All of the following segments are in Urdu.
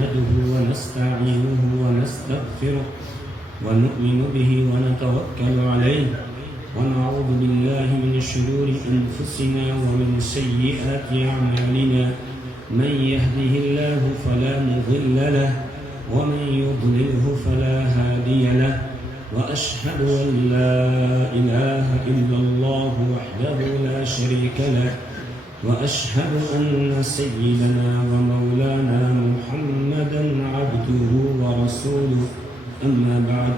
نحمده ونستعينه ونستغفره ونؤمن به ونتوكل عليه ونعوذ بالله من شرور أنفسنا ومن سيئات أعمالنا من يهده الله فلا مضل له ومن يضلله فلا هادي له وأشهد أن لا إله إلا الله وحده لا شريك له وأشهد أن سيدنا ومولانا محمدا عبده ورسوله أما بعد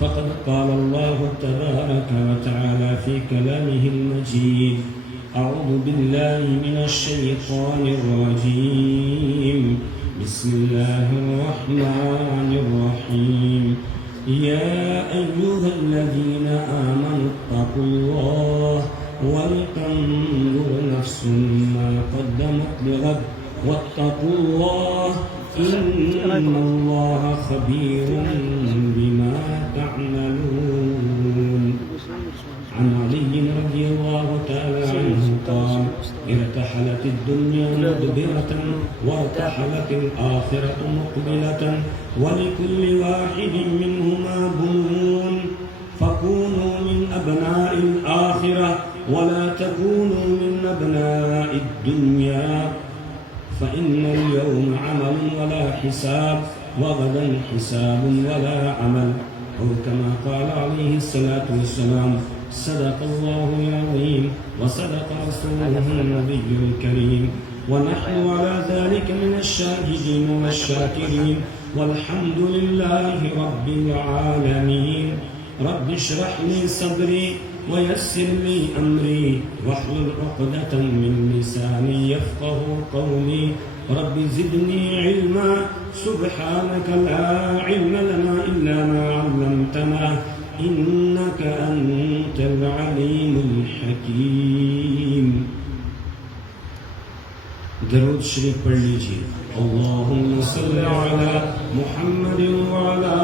فقد قال الله تبارك وتعالى في كلامه المجيد أعوذ بالله من الشيطان الرجيم بسم الله الرحمن الرحيم يا أيها الذين آمنوا اتقوا الله ولتنظر نفس ما قدمت لغد واتقوا الله إن الله خبير بما تعملون عن علي رضي الله تعالى عنه قال ارتحلت الدنيا مدبرة وارتحلت الآخرة مقبلة ولكل واحد منهما بنون فكونوا من أبناء الآخرة ولا تكونوا من أبناء الدنيا فإن اليوم عمل ولا حساب وغدا حساب ولا عمل أو كما قال عليه الصلاة والسلام صدق الله العظيم وصدق رسوله النبي الكريم ونحن على ذلك من الشاهدين والشاكرين والحمد لله رب العالمين رب اشرح لي صدري ويسر لي أمري واحلل عقدة من لساني يفقه قولي رب زدني علما سبحانك لا علم لنا إلا ما علمتنا إنك أنت العليم الحكيم. درود شریف پڑھ لیجیے. اللهم صل على محمد وعلى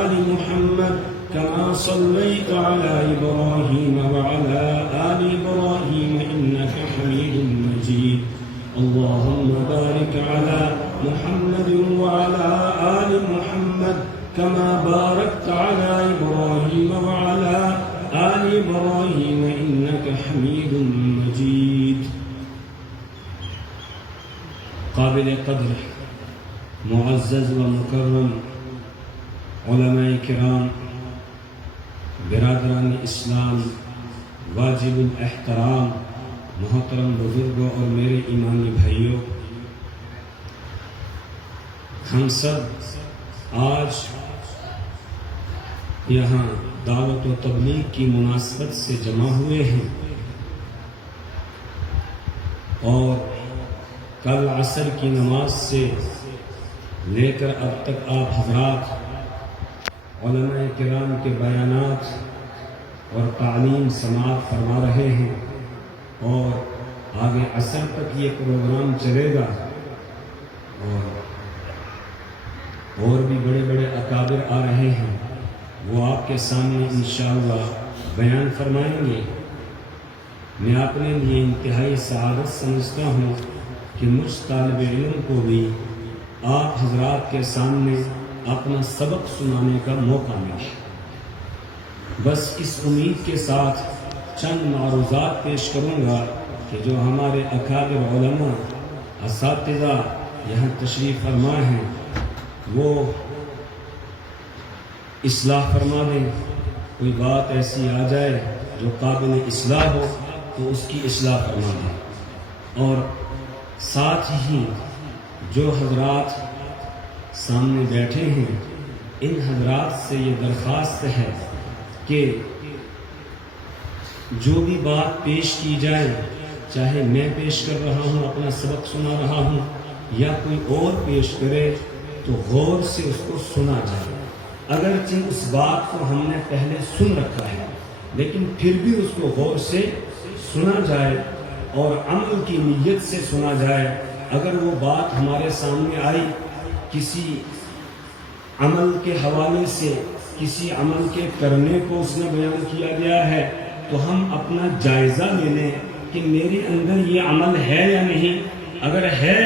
آل محمد كما صليت على إبراهيم وعلى آل إبراهيم إنك حميد مجيد. اللهم بارك على محمد وعلى آل محمد كما باركت على إبراهيم وعلى آل إبراهيم إنك حميد مجيد. قابل قدر معزز و مکرم علماء کرام، برادران اسلام، واجب الاحترام محترم بزرگوں اور میرے ایمانی بھائیوں، ہم سب آج یہاں دعوت و تبلیغ کی مناسبت سے جمع ہوئے ہیں اور کل عصر کی نماز سے لے کر اب تک آپ حضرات علماء کرام کے بیانات اور تعلیم سماعت فرما رہے ہیں اور آگے عصر تک یہ پروگرام چلے گا اور بھی بڑے بڑے اکابر آ رہے ہیں، وہ آپ کے سامنے انشاءاللہ بیان فرمائیں گے. میں اپنے لیے انتہائی سعادت سمجھتا ہوں کہ مجھ طالب علم کو بھی آپ حضرات کے سامنے اپنا سبق سنانے کا موقع ملا. بس اس امید کے ساتھ چند معروضات پیش کروں گا کہ جو ہمارے اکابر علماء اساتذہ یہاں تشریف فرما ہیں وہ اصلاح فرما دیں. کوئی بات ایسی آ جائے جو قابل اصلاح ہو تو اس کی اصلاح فرما دیں. اور ساتھ ہی جو حضرات سامنے بیٹھے ہیں ان حضرات سے یہ درخواست ہے کہ جو بھی بات پیش کی جائے، چاہے میں پیش کر رہا ہوں، اپنا سبق سنا رہا ہوں یا کوئی اور پیش کرے، تو غور سے اس کو سنا جائے. اگرچہ اس بات کو ہم نے پہلے سن رکھا ہے لیکن پھر بھی اس کو غور سے سنا جائے اور عمل کی نیت سے سنا جائے. اگر وہ بات ہمارے سامنے آئی کسی عمل کے حوالے سے، کسی عمل کے کرنے کو اس نے بیان کیا گیا ہے، تو ہم اپنا جائزہ لے لیں کہ میرے اندر یہ عمل ہے یا نہیں. اگر ہے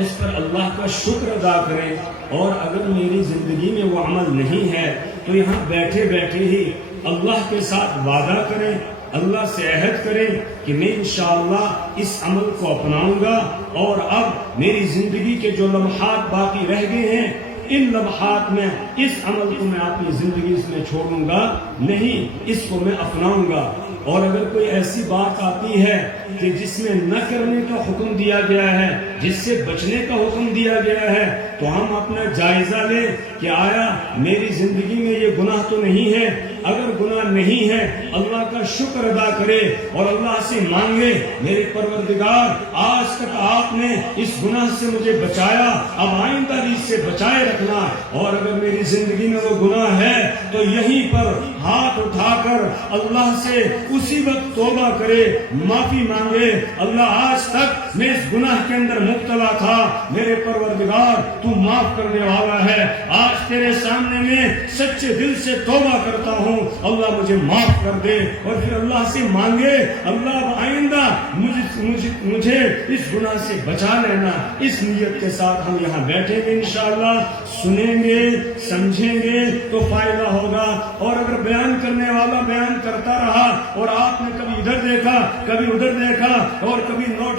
اس پر اللہ کا شکر ادا کریں، اور اگر میری زندگی میں وہ عمل نہیں ہے تو یہاں بیٹھے بیٹھے ہی اللہ کے ساتھ وعدہ کریں، اللہ سے عہد کریں کہ میں انشاءاللہ اس عمل کو اپناؤں گا، اور اب میری زندگی کے جو لمحات باقی رہ گئے ہیں ان لمحات میں اس عمل کو میں اپنی زندگی میں چھوڑوں گا نہیں، اس کو میں اپناؤں گا۔ اور اگر کوئی ایسی بات آتی ہے کہ جس میں نہ کرنے کا حکم دیا گیا ہے، جس سے بچنے کا حکم دیا گیا ہے، تو ہم اپنا جائزہ لیں کہ آیا میری زندگی میں یہ گناہ تو نہیں ہے؟ اگر گناہ نہیں ہے اللہ کا شکر ادا کرے اور اللہ سے مانگے، میرے پروردگار آج تک آپ نے اس گناہ سے مجھے بچایا، اب آئندہ بھی اس سے بچائے رکھنا، اور اگر میری زندگی میں وہ گناہ ہے تو یہیں پر ہاتھ اٹھا کر اللہ سے اسی وقت توبہ کرے، معافی مانگے، اللہ آج تک میں اس گناہ کے اندر مبتلا تھا، میرے پروردگار تو معاف کرنے والا ہے، آج تیرے سامنے میں سچے دل سے توبہ کرتا ہوں، اللہ مجھے معاف کر دے، اور پھر اللہ سے مانگے اللہ آئندہ مجھے اس گناہ سے بچا لینا۔ اس نیت کے ساتھ ہم یہاں بیٹھیں گے، انشاءاللہ سنیں گے، سمجھیں گے تو فائدہ ہوگا، اور اگر بیان کرنے والا بیان کرتا رہا اور آپ نے کبھی ادھر دیکھا کبھی ادھر دیکھا اور کبھی نوٹ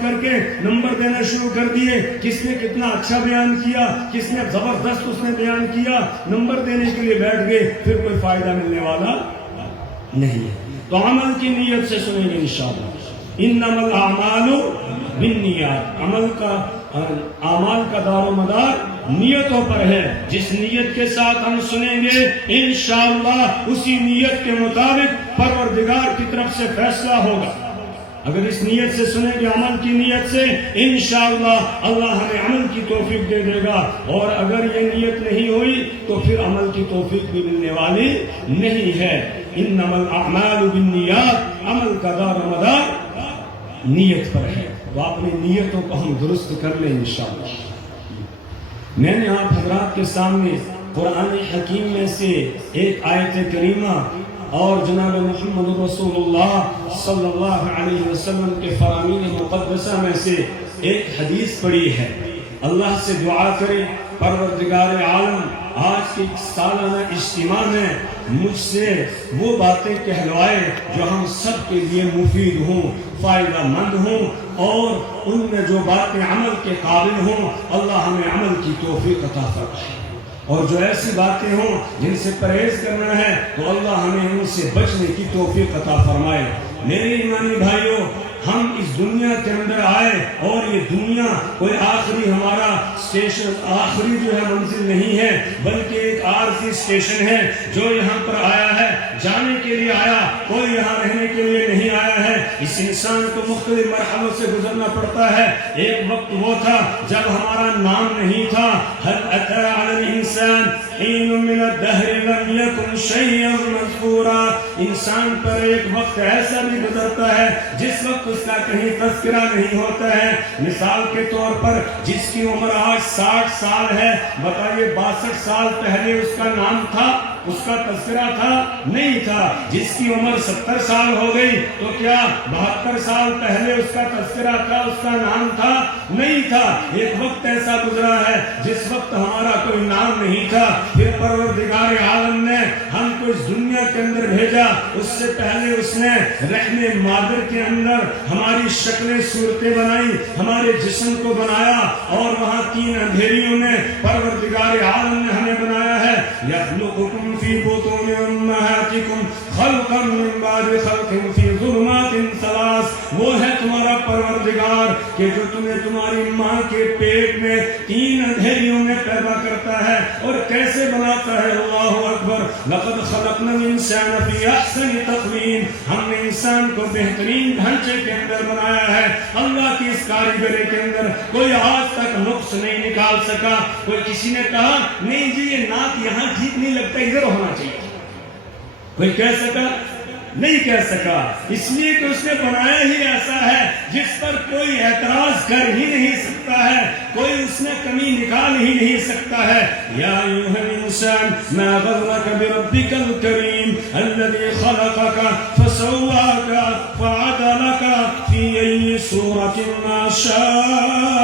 کر کے نمبر دینا شروع کر دیے، کس نے کتنا اچھا بیان کیا، کس نے زبردست اس نے بیان کیا، نمبر دینے کے لیے بیٹھ گئے، پھر کوئی فائدہ ملنے والا نہیں ہے۔ تو عمل کی نیت سے سنیں گے انشاءاللہ۔ انما الاعمال بالنیات، اعمال کا دار و مدار نیتوں پر ہے، جس نیت کے ساتھ ہم سنیں گے انشاءاللہ اسی نیت کے مطابق پروردگار کی طرف سے فیصلہ ہوگا۔ اگر اس نیت سے سنیں گے، عمل کی نیت سے، انشاءاللہ اللہ ہمیں عمل کی توفیق دے دے گا، اور اگر یہ نیت نہیں ہوئی تو پھر عمل کی توفیق بھی ملنے والی نہیں ہے۔ انما الاعمال بالنیات، عمل کا دار و مدار نیت پر ہے، تو اپنی نیتوں کو ہم درست کر لیں انشاءاللہ۔ میں نے آپ حضرات کے سامنے قرآن حکیم میں سے ایک آیت کریمہ اور جناب محمد رسول اللہ صلی اللہ علیہ وسلم کے فرامین مقدسہ میں سے ایک حدیث پڑھی ہے۔ اللہ سے دعا کریں پروردگار عالم آج کے سالانہ اجتماع میں مجھ سے وہ باتیں کہلوائے جو ہم سب کے لیے مفید ہوں، فائدہ مند ہوں، اور ان میں جو باتیں عمل کے قابل ہوں اللہ ہمیں عمل کی توفیق عطا فرمائے، اور جو ایسی باتیں ہوں جن سے پرہیز کرنا ہے تو اللہ ہمیں ان سے بچنے کی توفیق عطا فرمائے۔ میرے ایمانی بھائیوں، ہم اس دنیا کے اندر آئے، اور یہ دنیا کوئی آخری ہمارا اسٹیشن، آخری جو ہے منزل نہیں ہے، بلکہ ایک عارضی اسٹیشن ہے جو یہاں پر آیا ہے، جانے کے لیے آیا، کوئی یہاں رہنے کے لیے نہیں آیا ہے۔ اس انسان کو مختلف مرحلوں سے گزرنا پڑتا ہے۔ ایک وقت وہ تھا جب ہمارا نام نہیں تھا، هل أتى على الإنسان حين من الدهر لم يكن شيئا مذكورا، انسان پر ایک وقت ایسا بھی گزرتا ہے جس وقت اس کا کہیں تذکرہ نہیں ہوتا ہے۔ مثال کے طور پر جس کی عمر آج 60 سال ہے، بتائیے 62 سال پہلے اس کا نام تھا، اس کا تذکرہ تھا؟ نہیں تھا۔ جس کی عمر 70 سال ہو گئی تو کیا 72 سال پہلے اس کا تذکرہ تھا، اس کا نام تھا؟ نہیں تھا۔ ایک وقت ایسا گزرا ہے جس وقت ہمارا کوئی نام نہیں تھا، پھر پروردگار عالم نے ہم کو اس دنیا کے اندر بھیجا، اس سے پہلے اس نے رحم مادر کے اندر ہماری شکلیں صورتیں بنائی، ہمارے جسم کو بنایا، اور وہاں 3 اندھیریوں میں پروردگار عالم نے ہمیں بنایا ہے۔ یخلقکم فی بطون امہاتکم خلقا من بعد خلق فی ظلمات 3، وہ ہے تمہارا پروردگار کہ جو تمہیں تمہاری ماں کے پیٹ میں 3 اندھیریوں میں پیدا کرتا ہے، اور کیسے بناتا ہے؟ اللہ اکبر، لقد خلقنا الانسان فی احسن تقویم، ہم نے انسان کو بہترین ڈھانچے کے اندر بنایا ہے۔ اللہ کی اس کاریگری کے اندر کوئی آج تک نقص نہیں نکال سکا۔ کوئی کسی نے کہا نہیں جی یہ ناک یہاں ٹھیک نہیں لگتا، ادھر ہونا چاہیے، کوئی کہہ سکا؟ نہیں کہہ سکا، اس لیے کہ اس نے بنایا ہی ایسا ہے جس پر کوئی اعتراض کر ہی نہیں سکتا ہے، کوئی اس میں کمی نکال ہی نہیں سکتا ہے۔ یا ایھا الانسان ما غرک بربک الکریم الذی خلقک فسواک فعدلک فی ای صورت ما شاء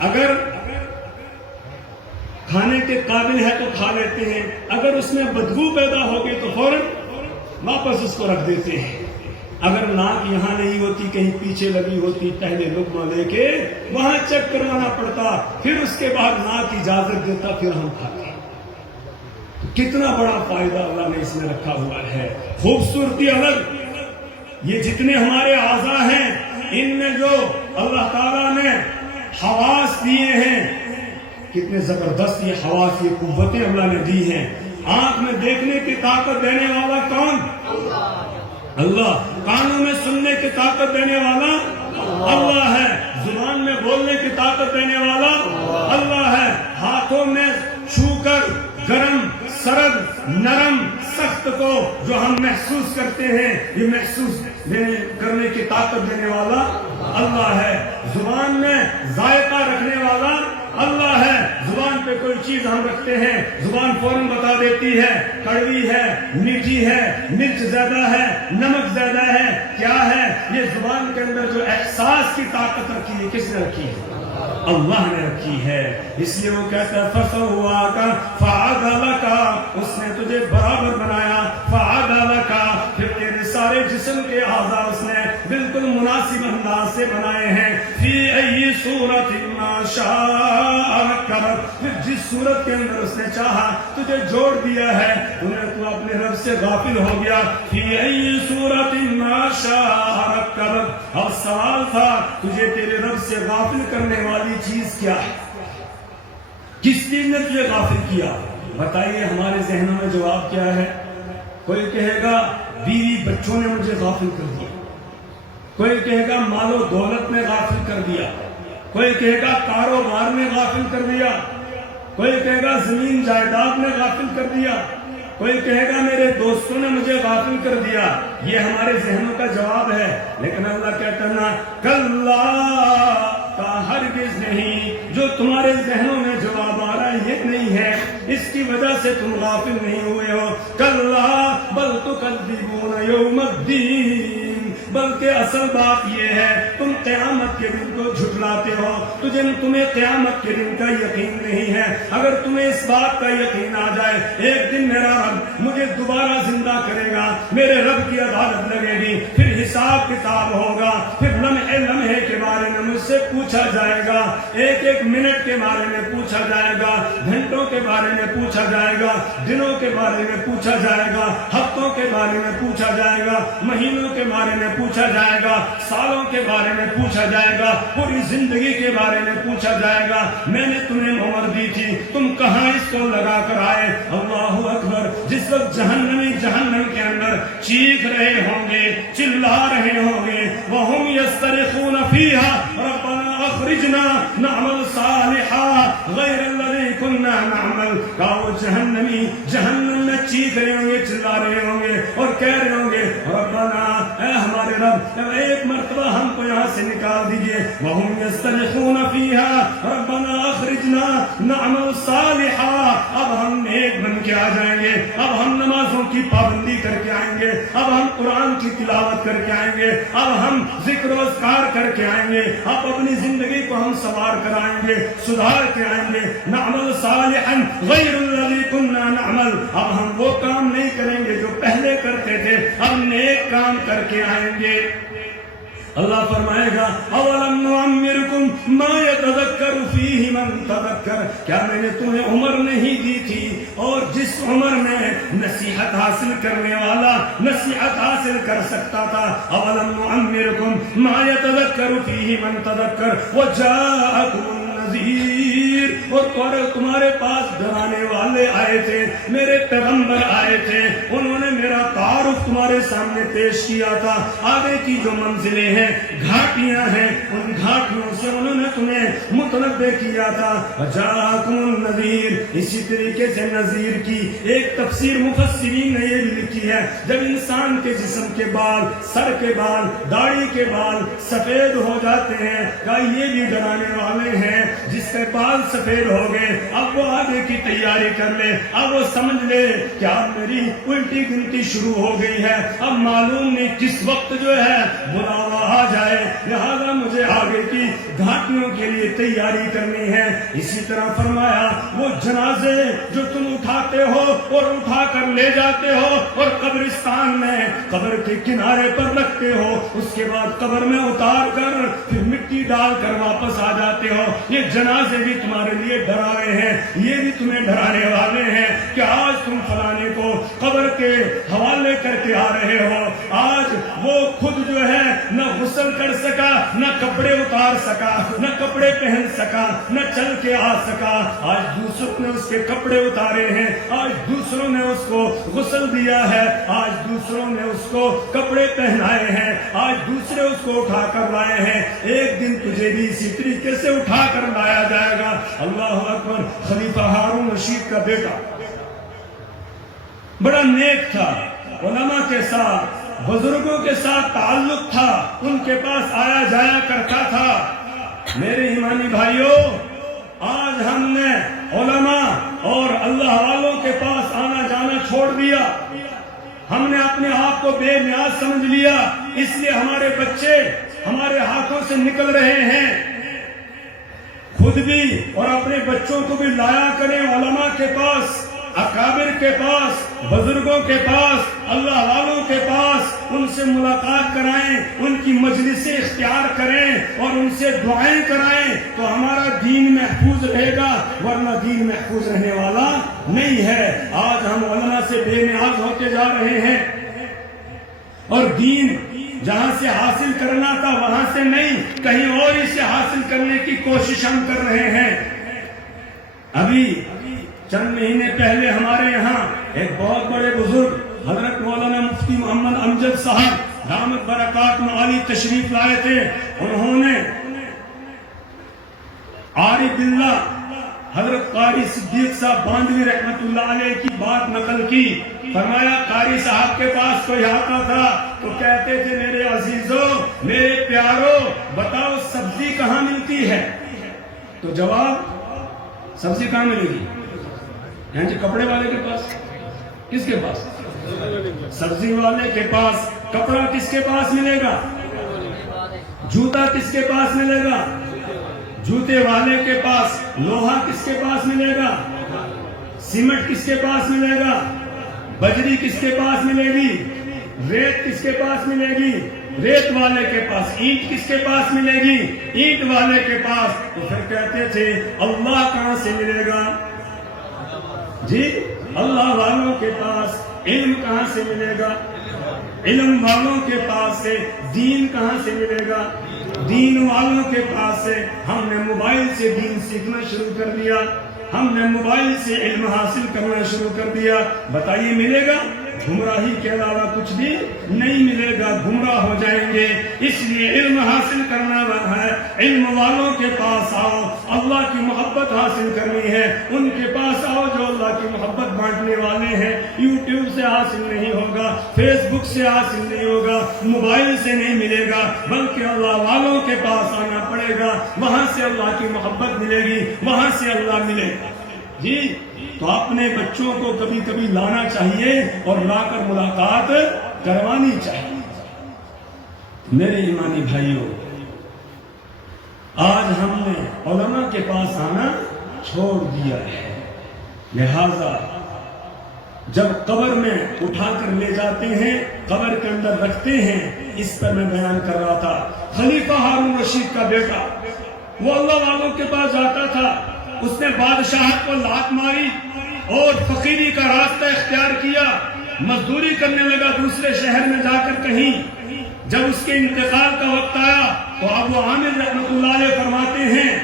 اگر کھانے کے قابل ہے تو کھا لیتے ہیں، اگر اس میں بدبو پیدا ہوگی تو فوراً واپس اس کو رکھ دیتے ہیں۔ اگر ناک یہاں نہیں ہوتی، کہیں پیچھے لگی ہوتی، پہلے لقمہ لے کے وہاں چیک کروانا پڑتا، پھر اس کے بعد ناک اجازت دیتا، پھر ہم کھاتے۔ کتنا بڑا فائدہ اللہ نے اس میں رکھا ہوا ہے، خوبصورتی الگ۔ یہ جتنے ہمارے اعضاء ہیں ان میں جو اللہ تعالیٰ نے حواس دیے ہیں، کتنے زبردست یہ حواس، یہ قوتیں اللہ نے دی ہیں۔ آنکھ میں دیکھنے کی طاقت دینے والا کون؟ اللہ۔ کانوں میں سننے کی طاقت دینے والا اللہ ہے۔ زبان میں بولنے کی طاقت دینے والا اللہ ہے۔ ہاتھوں میں چھو کر گرم، سرد، نرم، سخت کو جو ہم محسوس کرتے ہیں، یہ محسوس کرنے کی طاقت دینے والا اللہ ہے۔ زبان میں ذائقہ رکھنے والا اللہ ہے۔ زبان پہ کوئی چیز ہم رکھتے ہیں، زبان فوراً بتا دیتی ہے کڑوی ہے، میٹھی ہے، مرچ زیادہ ہے، نمک زیادہ ہے، کیا ہے۔ یہ زبان کے اندر جو احساس کی طاقت رکھی ہے، کس نے رکھی ہے؟ اللہ نے رکھی ہے۔ اس لیے وہ کہتا ہے فَسَوَّاكَ فَعَدَلَكَ، اس نے تجھے برابر بنایا، فَعَدَلَكَ، پھر تیرے سارے جسم کے اعضاء اس نے بالکل مناسب انداز سے بنائے ہیں۔ فِي أَيِّ صُورَةٍ مَا شَاءَ رَكَّبَكَ، پھر جس صورت کے اندر اس نے چاہا تجھے جوڑ دیا ہے۔ تو اپنے رب سے غافل ہو گیا۔ فِي أَيِّ صُورَةٍ مَا شَاءَ رَكَّبَكَ، اور سوال تھا تجھے تیرے رب سے غافل کرنے والی چیز کیا ہے؟ کس چیز نے تجھے غافل کیا؟ بتائیے، ہمارے ذہنوں میں جواب کیا ہے؟ کوئی کہے گا بیوی بچوں نے مجھے غافل کر دیا، کوئی کہے گا مال و دولت نے غافل کر دیا، کوئی کہے گا کاروبار نے غافل کر دیا، کوئی کہے گا زمین جائیداد نے غافل کر دیا، کوئی کہے گا میرے دوستوں نے مجھے غافل کر دیا۔ یہ ہمارے ذہنوں کا جواب ہے، لیکن اللہ کہتا ہے نا، کلا، کا ہرگز نہیں، جو تمہارے ذہنوں میں جواب آ رہا ہے یہ نہیں ہے، اس کی وجہ سے تم غافل نہیں ہوئے ہو۔ کلا بل تکذبون یوم الدین، بلکہ اصل بات یہ ہے تم قیامت کے دن کو جھٹلاتے ہو، تمہیں قیامت کے دن کا یقین نہیں ہے۔ اگر تمہیں اس بات کا یقین آ جائے ایک دن میرا رب مجھے دوبارہ زندہ کرے گا، میرے رب کی عدالت لگے گی، پھر حساب کتاب ہوگا، پھر لمحے کے بارے میں مجھ سے پوچھا جائے گا، ایک ایک منٹ کے بارے میں پوچھا جائے گا، گھنٹوں کے بارے میں پوچھا جائے گا، دنوں کے بارے میں پوچھا جائے گا، ہفتوں کے بارے میں پوچھا جائے گا، مہینوں کے بارے میں پوچھا جائے گا، سالوں کے بارے میں پوچھا جائے گا، پوری زندگی کے بارے میں پوچھا جائے گا۔ میں نے تمہیں عمر دی تھی، تم کہاں اس کو لگا کر آئے؟ اللہ اکبر۔ جس وقت جہنمی جہنم کے اندر چیخ رہے ہوں گے، چلا رہے ہوں گے، وَهُمْ يَسْتَرِخُونَ فِيهَا رَبَّنَا أَخْرِجْنَا نَعْمَلْ صَالِحًا غَيْرَ الَّذِي كُنَّا نَعْمَلُ، کہ وہ جہنمی جہنم میں چیخ رہے ہوں گے، چلا رہے ہوں گے اور کہہ رہے ہوں گے ربنا، اے ہمارے رب، ایک مرتبہ ہم کو یہاں سے نکال دیجئے۔ وَهُمْ يَسْتَرِخُونَ فِيهَا رَبَّنَا أَخْرِجْنَا نَعْمَلْ صَالِحًا، اب ہم نیک بن کے آ جائیں گے، اب ہم نمازوں کی پابندی کر کے آئیں گے، اب ہم قرآن کی تلاوت کر کے آئیں گے، اب ہم ذکر و اذکار کر کے آئیں گے، اب اپنی زندگی کو ہم سوار کر آئیں گے، سدھار کے آئیں گے۔ نعمل صالحا غیر الذی کنا نعمل، اب ہم وہ کام نہیں کریں گے جو پہلے کرتے تھے، ہم نیک کام کر کے آئیں گے۔ اللہ فرمائے گا اولم نعمرکم ما یتذکر فیہ من تذکر، کیا میں نے تمہیں عمر نہیں دی تھی اور جس عمر میں نصیحت حاصل کرنے والا نصیحت حاصل کر سکتا تھا۔ اولم نعمرکم ما یتذکر فیہ من تذکر وجاءکم النذیر، اور تمہارے پاس ڈرانے والے آئے تھے، میرے پیغمبر آئے تھے، انہوں نے میرا تعارف تمہارے سامنے پیش کیا تھا۔ آگے کی جو منزلیں ہیں، گھاٹیاں ہیں، ان گھاٹیوں سے انہوں نے تمہیں متنبع کیا تھا۔ وجاءکم النذیر، اسی طریقے سے نذیر کی ایک تفسیر مفسرین نے یہ بھی لکھی ہے، جب انسان کے جسم کے بال، سر کے بال، داڑھی کے بال سفید ہو جاتے ہیں، کہا یہ بھی ڈرانے والے ہیں، جس کے بال سفید ہو گئے اب وہ آگے کی تیاری کر لے. اب وہ سمجھ لے کہ اب میری الٹی گنتی شروع ہو گئی ہے, اب معلوم نہیں کس وقت جو ہے بلاوا آ جائے, لہذا مجھے آگے کی گھاٹیوں کے لیے تیاری کرنی ہے. اسی طرح فرمایا وہ جنازے جو تم اٹھاتے ہو اور اٹھا کر لے جاتے ہو اور قبرستان میں قبر کے کنارے پر رکھتے ہو, اس کے بعد قبر میں اتار کر پھر مٹی ڈال کر واپس آ جاتے ہو, یہ جنازے بھی تمہارے لیے ڈراوے ہیں, یہ بھی تمہیں ڈرانے والے ہیں کہ آج تم فلانے کو قبر کے حوالے کر کے آ رہے ہو. آج وہ خود جو ہے نہ غسل کر سکا, نہ کپڑے اتار سکا, نہ کپڑے پہن سکا, نہ چل کے آ سکا. آج دوسروں نے اس کے کپڑے اتارے ہیں, آج دوسروں نے اس کو غسل دیا ہے, آج دوسروں نے اس کو کپڑے پہنائے ہیں, آج دوسرے اس کو اٹھا کر لائے ہیں. ایک دن تجھے بھی اسی طریقے سے اٹھا کر لایا جائے گا. اللہ اکبر. خلیفہ ہارون رشید کا بیٹا بڑا نیک تھا, علماء کے ساتھ بزرگوں کے ساتھ تعلق تھا, ان کے پاس آیا جایا کرتا تھا. میرے ایمانی بھائیوں, آج ہم نے علماء اور اللہ والوں کے پاس آنا جانا چھوڑ دیا. ہم نے اپنے آپ کو بے نیاز سمجھ لیا, اس لیے ہمارے بچے ہمارے ہاتھوں سے نکل رہے ہیں. خود بھی اور اپنے بچوں کو بھی لایا کریں علماء کے پاس, اکابر کے پاس, بزرگوں کے پاس, اللہ والوں کے پاس. ان سے ملاقات کرائیں, ان کی مجلسیں اختیار کریں اور ان سے دعائیں کرائیں, تو ہمارا دین محفوظ رہے گا, ورنہ دین محفوظ رہنے والا نہیں ہے. آج ہم علماء سے بے نیاز ہوتے جا رہے ہیں, اور دین جہاں سے حاصل کرنا تھا وہاں سے نہیں, کہیں اور اسے حاصل کرنے کی کوشش ہم کر رہے ہیں. ابھی چند مہینے پہلے ہمارے یہاں ایک بہت بڑے بزرگ حضرت مولانا مفتی محمد امجد صاحب دامت برکات معالی تشریف لائے تھے. انہوں نے عارف باللہ حضرت قاری صدیق صاحب باندھوی رحمت اللہ علیہ کی بات نقل کی. فرمایا قاری صاحب کے پاس کوئی آتا تھا تو کہتے تھے میرے عزیزوں, میرے پیاروں, بتاؤ سبزی کہاں ملتی ہے؟ تو جواب سبزی کہاں ملے گی؟ یعنی کپڑے والے کے پاس. کس کے پاس؟ سبزی والے کے پاس. کپڑا کس کے پاس ملے گا؟ جوتا کس کے پاس ملے گا؟ جوتے والے کے پاس. لوہا کس کے پاس ملے گا؟ سیمنٹ کس کے پاس ملے گا؟ بجری کس کے پاس ملے گی؟ ریت کس کے پاس ملے گی؟ ریت والے کے پاس. اینٹ کس کے پاس ملے گی؟ اینٹ والے کے پاس. تو پھر کہتے تھے اللہ کہاں سے ملے گا؟ جی, اللہ والوں کے پاس. علم کہاں سے ملے گا؟ علم والوں کے پاس سے. دین کہاں سے ملے گا؟ دین والوں کے پاس سے. ہم نے موبائل سے دین سیکھنا شروع کر دیا, ہم نے موبائل سے علم حاصل کرنا شروع کر دیا. بتائیے ملے گا؟ گمراہی کے علاوہ کچھ بھی نہیں ملے گا, گمراہ ہو جائیں گے. اس لیے علم حاصل کرنا ہے, علم والوں کے پاس آؤ. اللہ کی محبت حاصل کرنی ہے, ان کے پاس آؤ جو اللہ کی محبت بانٹنے والے ہیں. یوٹیوب سے حاصل نہیں ہوگا, فیس بک سے حاصل نہیں ہوگا, موبائل سے نہیں ملے گا, بلکہ اللہ والوں کے پاس آنا پڑے گا. وہاں سے اللہ کی محبت ملے گی, وہاں سے اللہ ملے گا. جی, تو اپنے بچوں کو کبھی کبھی لانا چاہیے اور لا کر ملاقات کروانی چاہیے. میرے ایمانی بھائیوں, آج ہم نے علماء کے پاس آنا چھوڑ دیا ہے. لہذا جب قبر میں اٹھا کر لے جاتے ہیں, قبر کے اندر رکھتے ہیں, اس پر میں بیان کر رہا تھا. خلیفہ ہارون رشید کا بیٹا وہ اللہ والوں کے پاس جاتا تھا, اس نے بادشاہت کو لات ماری اور فقیری کا راستہ اختیار کیا, مزدوری کرنے لگا دوسرے شہر میں جا کر کہیں. جب اس کے انتقال کا وقت آیا تو ابو عامر رحمت اللہ علیہ فرماتے ہیں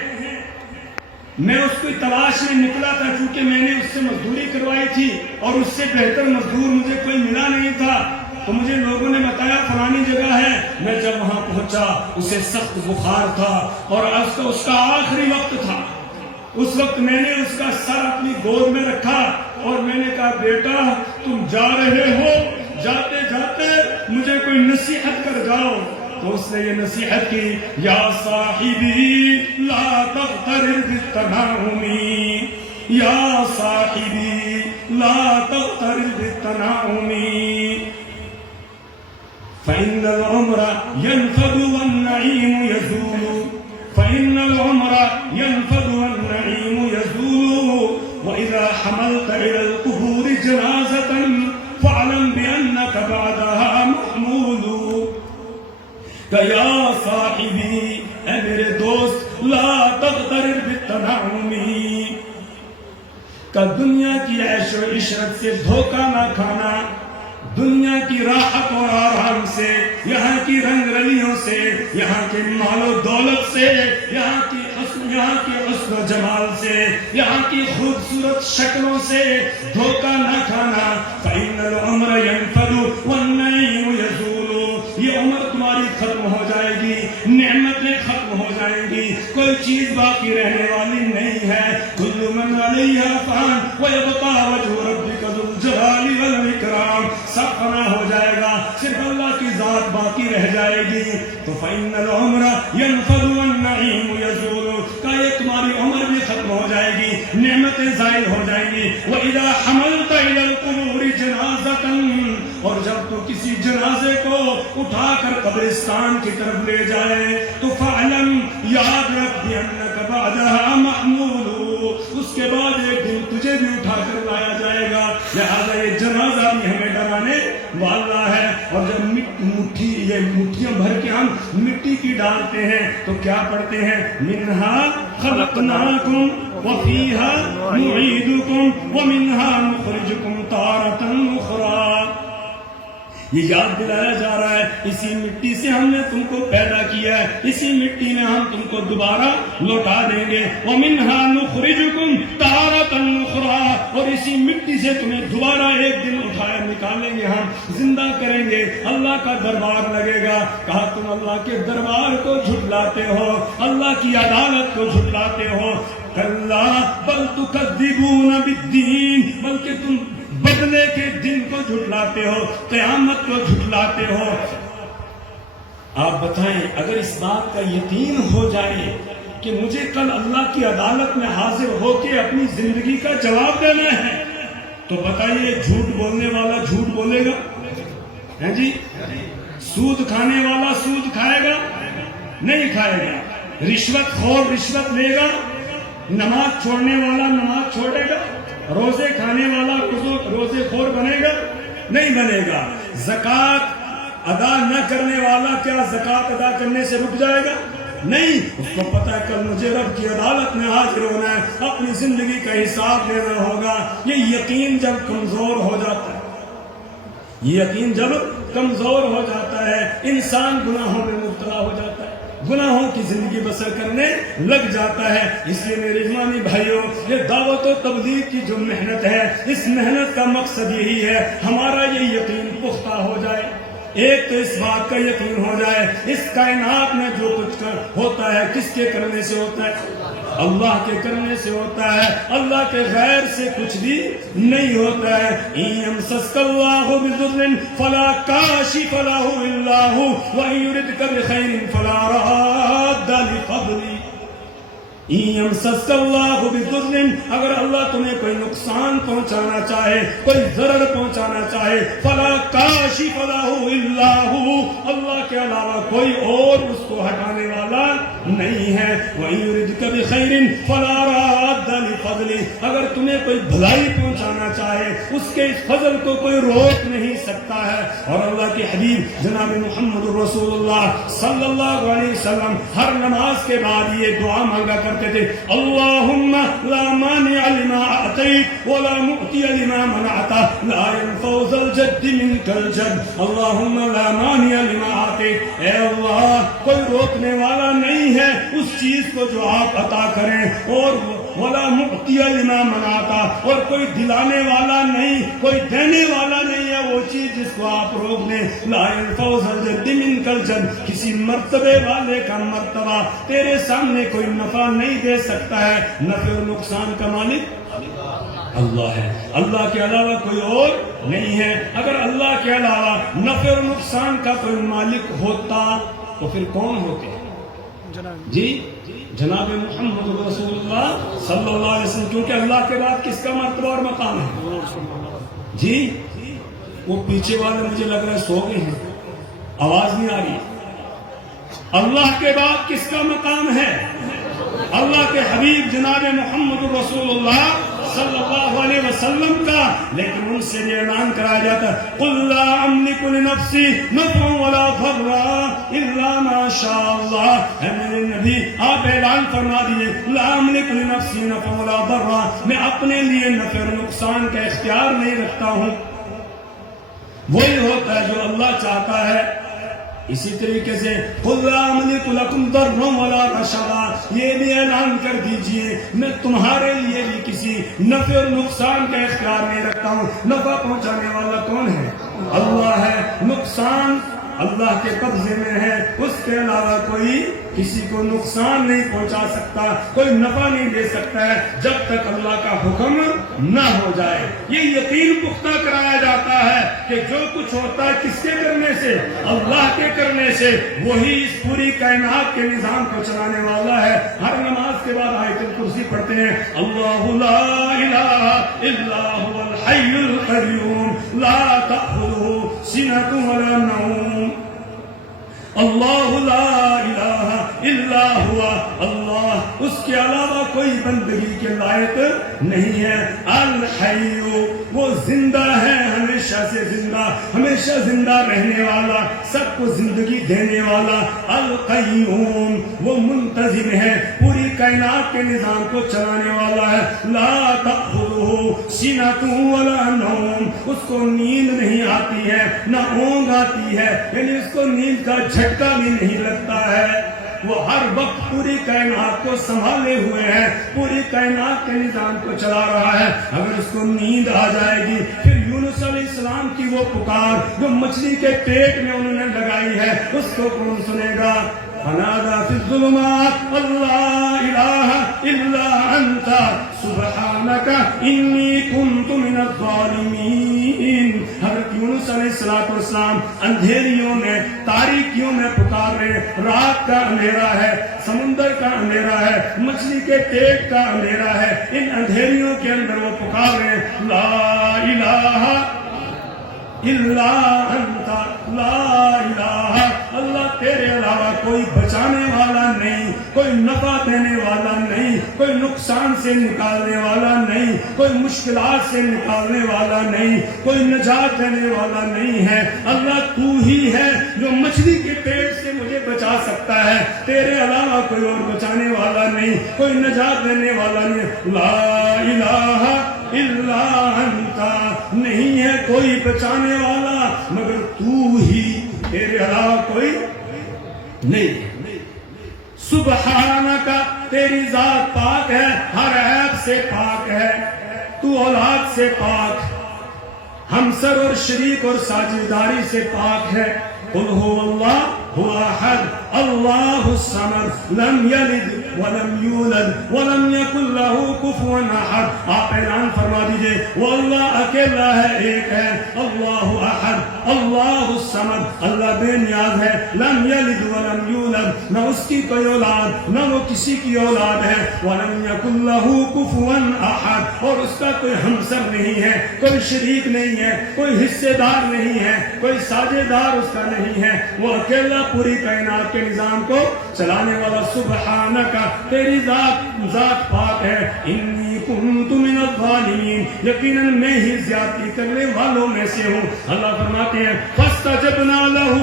میں اس کی تلاش میں نکلا تھا, چونکہ میں نے اس سے مزدوری کروائی تھی اور اس سے بہتر مزدور مجھے کوئی ملا نہیں تھا. تو مجھے لوگوں نے بتایا فلانی جگہ ہے. میں جب وہاں پہنچا اسے سخت بخار تھا اور اس کا آخری وقت تھا. اس وقت میں نے اس کا سر اپنی گود میں رکھا اور میں نے کہا بیٹا تم جا رہے ہو, جاتے جاتے مجھے کوئی نصیحت کر جاؤ. تو اس نے یہ نصیحت کی, یا صاحبی لا تغترر بالتناہم یا صاحبی لا تغتر بالتنعم فإن العمر ينفد والنعيم يزول فإن العمر ينفد والنعيم يزول وإذا حملت إلى القبور جنازة فاعلم بأنك بعدها محمول یا صاحبی اے میرے دوست لا تغتر بالتنعم کہ دنیا کی عیش و عشرت سے دھوکہ نہ کھانا، دنیا کی راحت اور آرام سے، یہاں کی رنگ رلیوں سے، یہاں کے مال و دولت سے، یہاں کے حسن و جمال سے، یہاں کی خوبصورت شکلوں سے دھوکہ نہ کھانا۔ فإن العمر ينفد والنعيم يزول، یہ عمر تمہاری ختم ہو جائے گی، نعمتیں ختم ہو جائیں گی، کوئی چیز باقی رہنے والی نہیں ہے۔ كل من عليها فان ويبقى وجه ربك ذو الجلال والإكرام، سب فنا ہو جائے گا، صرف اللہ کی ذات باقی رہ جائے گی۔ تو فإن العمر ينفد والنعيم يزول، کہ یہ تمہاری عمر بھی ختم ہو جائے گی، نعمتیں زائل ہو جائیں گی۔ وإذا حملت إلى القبور جنازة، اور جب تو کسی جنازے کو اٹھا کر قبرستان کی طرف لے جائے تو فعلم، یاد رکھ بأنك بعدها محمول، اس کے بعد ایک دن تجھے بھی اٹھا کر لایا جائے گا۔ لہذا یہ جنازہ بھی ہمیں ڈرانے والا ہے۔ اور جب مٹھیاں بھر کے ہم مٹی کی ڈالتے ہیں تو کیا پڑھتے ہیں؟ منہا خلقناکم وفیہا نعیدکم ومنہا نخرجکم تارۃ اخری، یہ یاد دلایا جا رہا ہے اسی مٹی سے ہم نے تم کو پیدا کیا ہے، اسی مٹی میں ہم تم کو دوبارہ لوٹا دیں گے۔ وَمِنْهَا نُخْرِجُكُمْ تَارَةً أُخْرَىٰ، اور اسی مٹی سے تمہیں دوبارہ ایک دن اٹھائے نکالیں گے، ہم زندہ کریں گے۔ اللہ کا دربار لگے گا۔ کہا تم اللہ کے دربار کو جھٹلاتے ہو، اللہ کی عدالت کو جھٹلاتے ہو۔ کَلَّا بَلْ تُكَذِّبُونَ بِالدِّينِ، بلکہ تم بدلے کے دن کو جھٹلاتے ہو، قیامت کو جھٹلاتے ہو۔ آپ بتائیں اگر اس بات کا یقین ہو جائے کہ مجھے کل اللہ کی عدالت میں حاضر ہو کے اپنی زندگی کا جواب دینا ہے، تو بتائیے جھوٹ بولنے والا جھوٹ بولے گا؟ ہیں جی؟ سود کھانے والا سود کھائے گا؟ نہیں کھائے گا۔ رشوت خور رشوت لے گا؟ نماز چھوڑنے والا نماز چھوڑے گا؟ روزے کھانے والا روزے خور بنے گا؟ نہیں بنے گا۔ زکوٰۃ ادا نہ کرنے والا کیا زکوٰۃ ادا کرنے سے رک جائے گا؟ نہیں، اس کو پتہ ہے کل مجھے رب کی عدالت میں حاضر ہونا ہے، اپنی زندگی کا حساب دینا ہوگا۔ یہ یقین جب کمزور ہو جاتا ہے، یہ یقین جب کمزور ہو جاتا ہے، انسان گناہوں میں مبتلا ہو جاتا ہے، گناہوں کی زندگی بسر کرنے لگ جاتا ہے۔ اس لیے میرے ایمانی بھائیوں، یہ دعوت و تبلیغ کی جو محنت ہے، اس محنت کا مقصد یہی ہے ہمارا یہ یقین پختہ ہو جائے۔ ایک تو اس بات کا یقین ہو جائے اس کائنات میں جو کچھ ہوتا ہے کس کے کرنے سے ہوتا ہے؟ اللہ کے کرنے سے ہوتا ہے، اللہ کے غیر سے کچھ بھی نہیں ہوتا ہے۔ إِن يَمْسَسْكَ اللَّهُ بِضُرٍّ فَلَا كَاشِفَ لَهُ إِلَّا هُوَ وَإِن يُرِدْكَ بِخَيْرٍ فَلَا رَادَّ لِفَضْلِهِ۔ إِن يَمْسَسْكَ اللَّهُ بِضُرٍّ، اگر اللہ تمہیں کوئی نقصان پہنچانا چاہے، کوئی ضرر پہنچانا چاہے، فَلَا كَاشِفَ لَهُ إِلَّا هُوَ، اللہ کے علاوہ کوئی اور اس کو ہٹانے والا نہیں ہے۔ وَإِن يُرِدْكَ بِخَيْرٍ فَلَا رَادَّ لِفَضْلِهِ، اگر تمہیں کوئی بھلائی پہنچانا چاہے اس کے اس فضل کو کوئی روک نہیں سکتا ہے۔ اور اللہ کے حبیب جناب محمد رسول اللہ صلی اللہ علیہ وسلم ہر نماز کے بعد یہ دعا مانگا کرتے تھے، اللہم لا مانع لما اعطیت ولا معطی لما منعت لا ينفع ذا الجد منک الجد۔ اللہم لا مانع لما اعطیت، اے اللہ کوئی روکنے والا نہیں ہے اس چیز کو جو آپ عطا کریں، اور ولا معطی لما منعت، اور کوئی دلانے والا نہیں، کوئی دینے والا نہیں ہے وہ چیز جس کو آپ روک دیں۔ لا ينفع ذا الجد منک الجد، کسی مرتبے والے کا مرتبہ تیرے سامنے کوئی نفع نہیں دے سکتا ہے۔ نفع و نقصان کا مالک اللہ ہے، اللہ کے علاوہ کوئی اور نہیں ہے۔ اگر اللہ کے علاوہ نفع و نقصان کا کوئی مالک ہوتا تو پھر کون ہوتے؟ جی جناب محمد رسول اللہ صلی اللہ علیہ وسلم، کیونکہ اللہ کے بعد کس کا مرتبہ اور مقام ہے؟ جی وہ پیچھے والے مجھے لگ رہا ہے سو گئے ہیں، آواز نہیں آ رہی۔ اللہ کے بعد کس کا مقام ہے؟ اللہ کے حبیب جناب محمد رسول اللہ صلی اللہ علیہ وسلم کا، لیکن ان سے یہ اعلان کرایا جاتا ہے قُلْ لَا أَمْلِكُ لِنَفْسِي نَفْعًا وَلَا ضَرًّا إِلَّا مَا شَاءَ اللَّهُ۔ اے میرے نبی آپ اعلان فرما دیجئے لَا أَمْلِكُ لِنَفْسِي نَفْعًا وَلَا ضَرًّا، میں اپنے لیے نفع اور نقصان کا اختیار نہیں رکھتا ہوں، وہی ہوتا ہے جو اللہ چاہتا ہے۔ اسی طریقے سے قُلْ لَا أَمْلِكُ لَكُمْ ضَرًّا وَلَا رَشَدًا، یہ بھی اعلان کر دیجئے میں تمہارے لیے بھی کسی نفع اور نقصان کا اختیار نہیں رکھتا ہوں۔ نفع پہنچانے والا کون ہے؟ اللہ ہے۔ نقصان اللہ کے قبضے میں ہے، اس کے علاوہ کوئی کسی کو نقصان نہیں پہنچا سکتا، کوئی نفع نہیں دے سکتا ہے جب تک اللہ کا حکم نہ ہو جائے۔ یہ یقین پختہ کرایا جاتا ہے کہ جو کچھ ہوتا ہے کس کے کرنے سے؟ اللہ کے کرنے سے۔ وہی اس پوری کائنات کے نظام کو چلانے والا ہے۔ ہر نماز کے بعد آیت الکرسی پڑھتے ہیں اللہ لا الہ الا هو الحی القیوم لا تأخذہ سنۃ ولا نوم، اللہ لا الہ الا ہوا، اللہ اس کے علاوہ کوئی بندگی کے لائق نہیں ہے۔ الحی وہ زندہ ہے، ہمیشہ سے زندہ، ہمیشہ زندہ رہنے والا، سب کو زندگی دینے والا۔ القیوم وہ منتظم ہے، پوری کائنات کے نظام کو چلانے والا ہے۔ لا تأخذہ سنۃ ولا نوم، اس کو نیند نہیں آتی ہے نہ اونگ آتی ہے، یعنی اس کو نیند کا جھٹکا بھی نہیں لگتا ہے۔ وہ ہر وقت پوری کائنات کو سنبھالے ہوئے ہیں، پوری کائنات کے نظام کو چلا رہا ہے۔ اگر اس کو نیند آ جائے گی پھر یونس علیہ السلام کی وہ پکار جو مچھلی کے پیٹ میں انہوں نے لگائی ہے اس کو کون سنے گا؟ فنادى في الظلمات اللہ الہ الا انت سبحانک انی کنت من الظالمین۔ حضرت یونس علیہ السلام اندھیریوں میں، تاریکیوں میں پکار رہے، رات کا اندھیرا ہے، سمندر کا اندھیرا ہے، مچھلی کے پیٹ کا اندھیرا ہے، ان اندھیریوں کے اندر وہ پکار رہے لا الہ الا انت، لا الہ اللہ تیرے علاوہ کوئی بچانے والا نہیں، کوئی نفع دینے والا نہیں، کوئی نقصان سے نکالنے والا نہیں، کوئی مشکلات سے نکالنے والا نہیں، کوئی نجات دینے والا نہیں ہے۔ اللہ تو ہی ہے جو مچھلی کے پیٹ سے مجھے بچا سکتا ہے، تیرے علاوہ کوئی اور بچانے والا نہیں، کوئی نجات دینے والا نہیں۔ لا الہ الا انت، نہیں ہے کوئی بچانے والا مگر تو ہی، تیرے علاوہ کوئی نہیں۔ سبحانک تیری ذات پاک ہے، ہر عیب سے پاک ہے، تو اولاد سے پاک، ہمسر اور شریک اور ساجداری سے پاک ہے۔ قل هو اللہ هو احد اللہ الصمد لم یلد ولم یولد ولم یکن له کفوا احد۔ آپ اعلان فرما دیجئے وہ اللہ اکیلا ہے، ایک ہے، اللہ احد اللہ الصمد، اللہ بے نیاز ہے، لم یلد ولم یولد، نہ اس کی کوئی اولاد نہ وہ کسی کی اولاد ہے، ولم یکن له کفوا احد، اور اس کا کوئی ہمسر نہیں ہے، کوئی شریک نہیں ہے، کوئی حصے دار نہیں ہے، کوئی ساجے دار اس کا نہیں ہے، وہ اکیلا پوری کائنات کے نظام کو چلانے والا۔ سبحانک تیری ذات پاک ہے، انی کنت من الظالمین، یقیناً میں ہی زیادتی کرنے والوں میں سے ہوں۔ اللہ فرماتے ہیں فاستجبنا له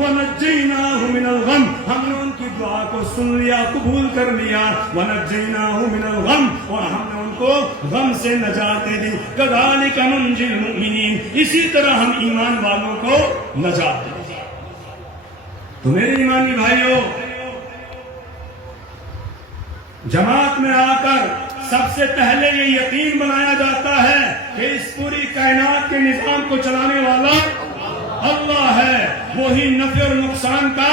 ونجیناہ من الغم، ہم نے ان کی دعا کو سن لیا، قبول کر لیا، ونجیناہ من الغم، اور ہم نے ان کو غم سے نجات دے دی۔ کذالک ننجی المؤمنین، اسی طرح ہم ایمان والوں کو نجات دے۔ تو میرے ایمانی بھائیوں، جماعت میں آ کر سب سے پہلے یہ یقین بنایا جاتا ہے کہ اس پوری کائنات کے نظام کو چلانے والا اللہ ہے، وہی نفع اور نقصان کا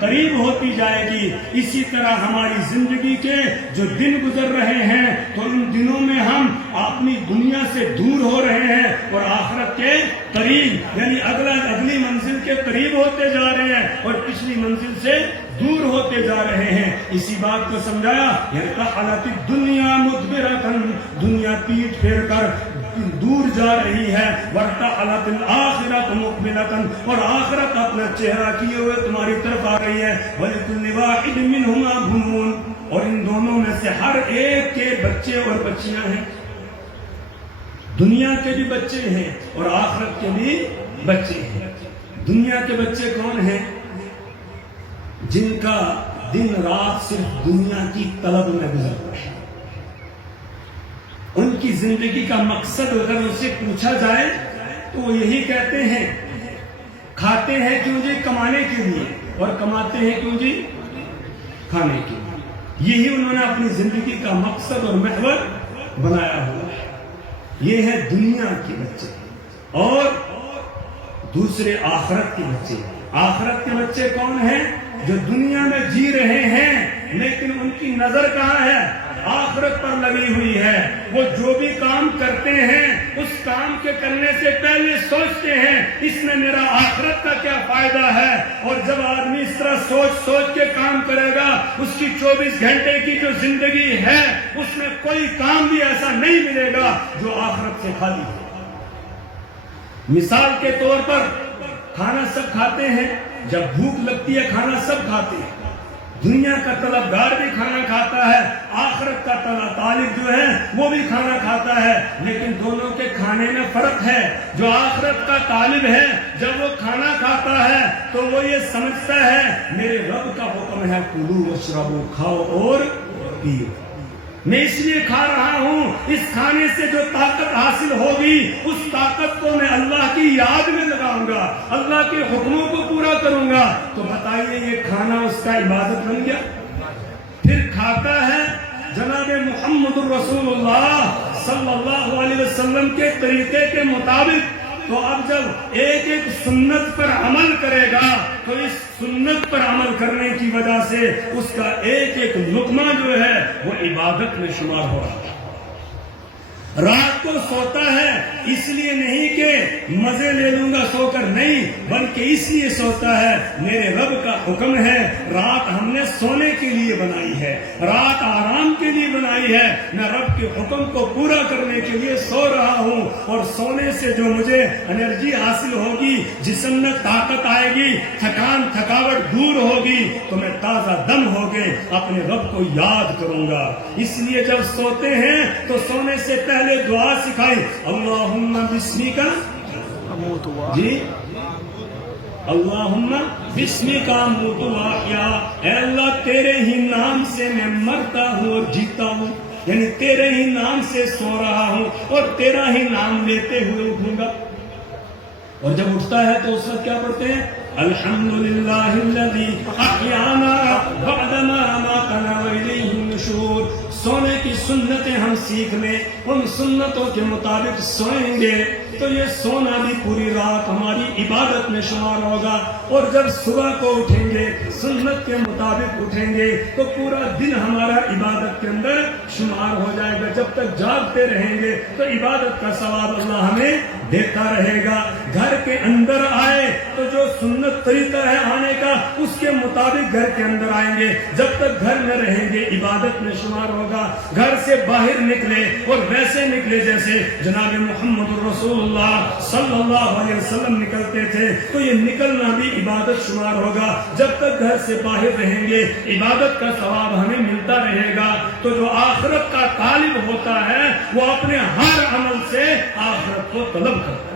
قریب ہوتی جائے گی. اسی طرح ہماری زندگی کے جو دن گزر رہے ہیں تو ان دنوں میں ہم اپنی دنیا سے دور ہو رہے ہیں اور آخرت کے قریب یعنی اگلی منزل کے قریب ہوتے جا رہے ہیں اور پچھلی منزل سے دور ہوتے جا رہے ہیں. اسی بات کو سمجھایا ارتحلت الدنیا مدبرۃ، دنیا پیٹ پھیر کر دور جا رہی ہے. وارتحلت الآخرۃ مقبلۃ، اور آخرت اپنا چہرہ کیے ہوئے تمہاری طرف آ رہی ہے. ولکل واحد منہما بنون، اور ان دونوں میں سے ہر ایک کے بچے اور بچیاں ہیں. دنیا کے بھی بچے ہیں اور آخرت کے بھی بچے ہیں. دنیا کے بچے کون ہیں؟ جن کا دن رات صرف دنیا کی طلب میں گزرتا ہے. ان کی زندگی کا مقصد اگر اسے پوچھا جائے تو وہ یہی کہتے ہیں، کھاتے ہیں کیوں جی؟ کمانے کے لیے. اور کماتے ہیں کیوں جی؟ کھانے کے لیے. یہی انہوں نے اپنی زندگی کا مقصد اور محور بنایا ہوا ہے. یہ ہے دنیا کے بچے. اور دوسرے آخرت کے بچے. آخرت کے بچے کون ہیں؟ جو دنیا میں جی رہے ہیں لیکن ان کی نظر کہاں ہے؟ آخرت پر لگی ہوئی ہے. وہ جو بھی کام کرتے ہیں اس کام کے کرنے سے پہلے سوچتے ہیں اس میں میرا آخرت کا کیا فائدہ ہے. اور جب آدمی اس طرح سوچ کے کام کرے گا، اس کی 24 گھنٹے کی جو زندگی ہے اس میں کوئی کام بھی ایسا نہیں ملے گا جو آخرت سے خالی ہے. مثال کے طور پر کھانا سب کھاتے ہیں، جب بھوک لگتی ہے کھانا سب کھاتے ہیں. دنیا کا طلبگار بھی کھانا کھاتا ہے، آخرت کا طالب جو ہے وہ بھی کھانا کھاتا ہے. لیکن دونوں کے کھانے میں فرق ہے. جو آخرت کا طالب ہے جب وہ کھانا کھاتا ہے تو وہ یہ سمجھتا ہے میرے رب کا حکم ہے کلو واشربو، کھاؤ اور پیو. میں اس لیے کھا رہا ہوں، اس کھانے سے جو طاقت حاصل ہوگی اس طاقت کو میں اللہ کی یاد میں لگاؤں گا، اللہ کے حکموں کو پورا کروں گا. تو بتائیے یہ کھانا اس کا عبادت بن گیا؟ پھر کھاتا ہے جناب محمد الرسول اللہ صلی اللہ علیہ وسلم کے طریقے کے مطابق. تو اب جب ایک ایک سنت پر عمل کرے گا تو اس سنت پر عمل کرنے کی وجہ سے اس کا ایک ایک لقمہ جو ہے وہ عبادت میں شمار ہو رہا ہے. رات کو سوتا ہے اس لیے نہیں کہ مزے لے لوں گا سو کر، نہیں، بلکہ اس لیے سوتا ہے میرے رب کا حکم ہے. رات ہم نے سونے کے لیے بنائی ہے، رات آرام کے لیے بنائی ہے. میں رب کے حکم کو پورا کرنے کے لیے سو رہا ہوں. اور سونے سے جو مجھے انرجی حاصل ہوگی، جسم میں طاقت آئے گی، تھکاوٹ دور ہوگی تو میں تازہ دم ہو کے اپنے رب کو یاد کروں گا. اس لیے جب سوتے ہیں تو سونے سے پہلے دعا سکھائی، اللہم بسمک، جی اللہم بسمک اموت و احیا، اے اللہ تیرے ہی نام سے میں مرتا ہوں اور جیتا ہوں. یعنی تیرے ہی نام سے سو رہا ہوں اور تیرا ہی نام لیتے ہوئے اٹھوں گا. اور جب اٹھتا ہے تو اس وقت کیا پڑھتے ہیں؟ الحمدللہ الذی احیانا بعدما اماتنا والیہ النشور. سونے کی سنتیں ہم سیکھ لیں، ان سنتوں کے مطابق سوئیں گے تو یہ سونا بھی پوری رات ہماری عبادت میں شمار ہوگا. اور جب صبح کو اٹھیں گے سنت کے مطابق اٹھیں گے تو پورا دن ہمارا عبادت کے اندر شمار ہو جائے گا. جب تک جاگتے رہیں گے تو عبادت کا ثواب اللہ ہمیں دیتا رہے گا. گھر کے اندر آئے تو جو سنت طریقہ ہے آنے کا اس کے مطابق گھر کے اندر آئیں گے. جب تک گھر میں رہیں گے عبادت میں شمار ہوگا. گھر سے باہر نکلے اور ویسے نکلے جیسے جناب محمد الرسول اللہ صلی اللہ علیہ وسلم نکلتے تھے تو یہ نکلنا بھی عبادت شمار ہوگا. جب تک گھر سے باہر رہیں گے عبادت کا ثواب ہمیں ملتا رہے گا. تو جو آخرت کا طالب ہوتا ہے وہ اپنے ہر عمل سے آخرت کو طلب کرتا ہے.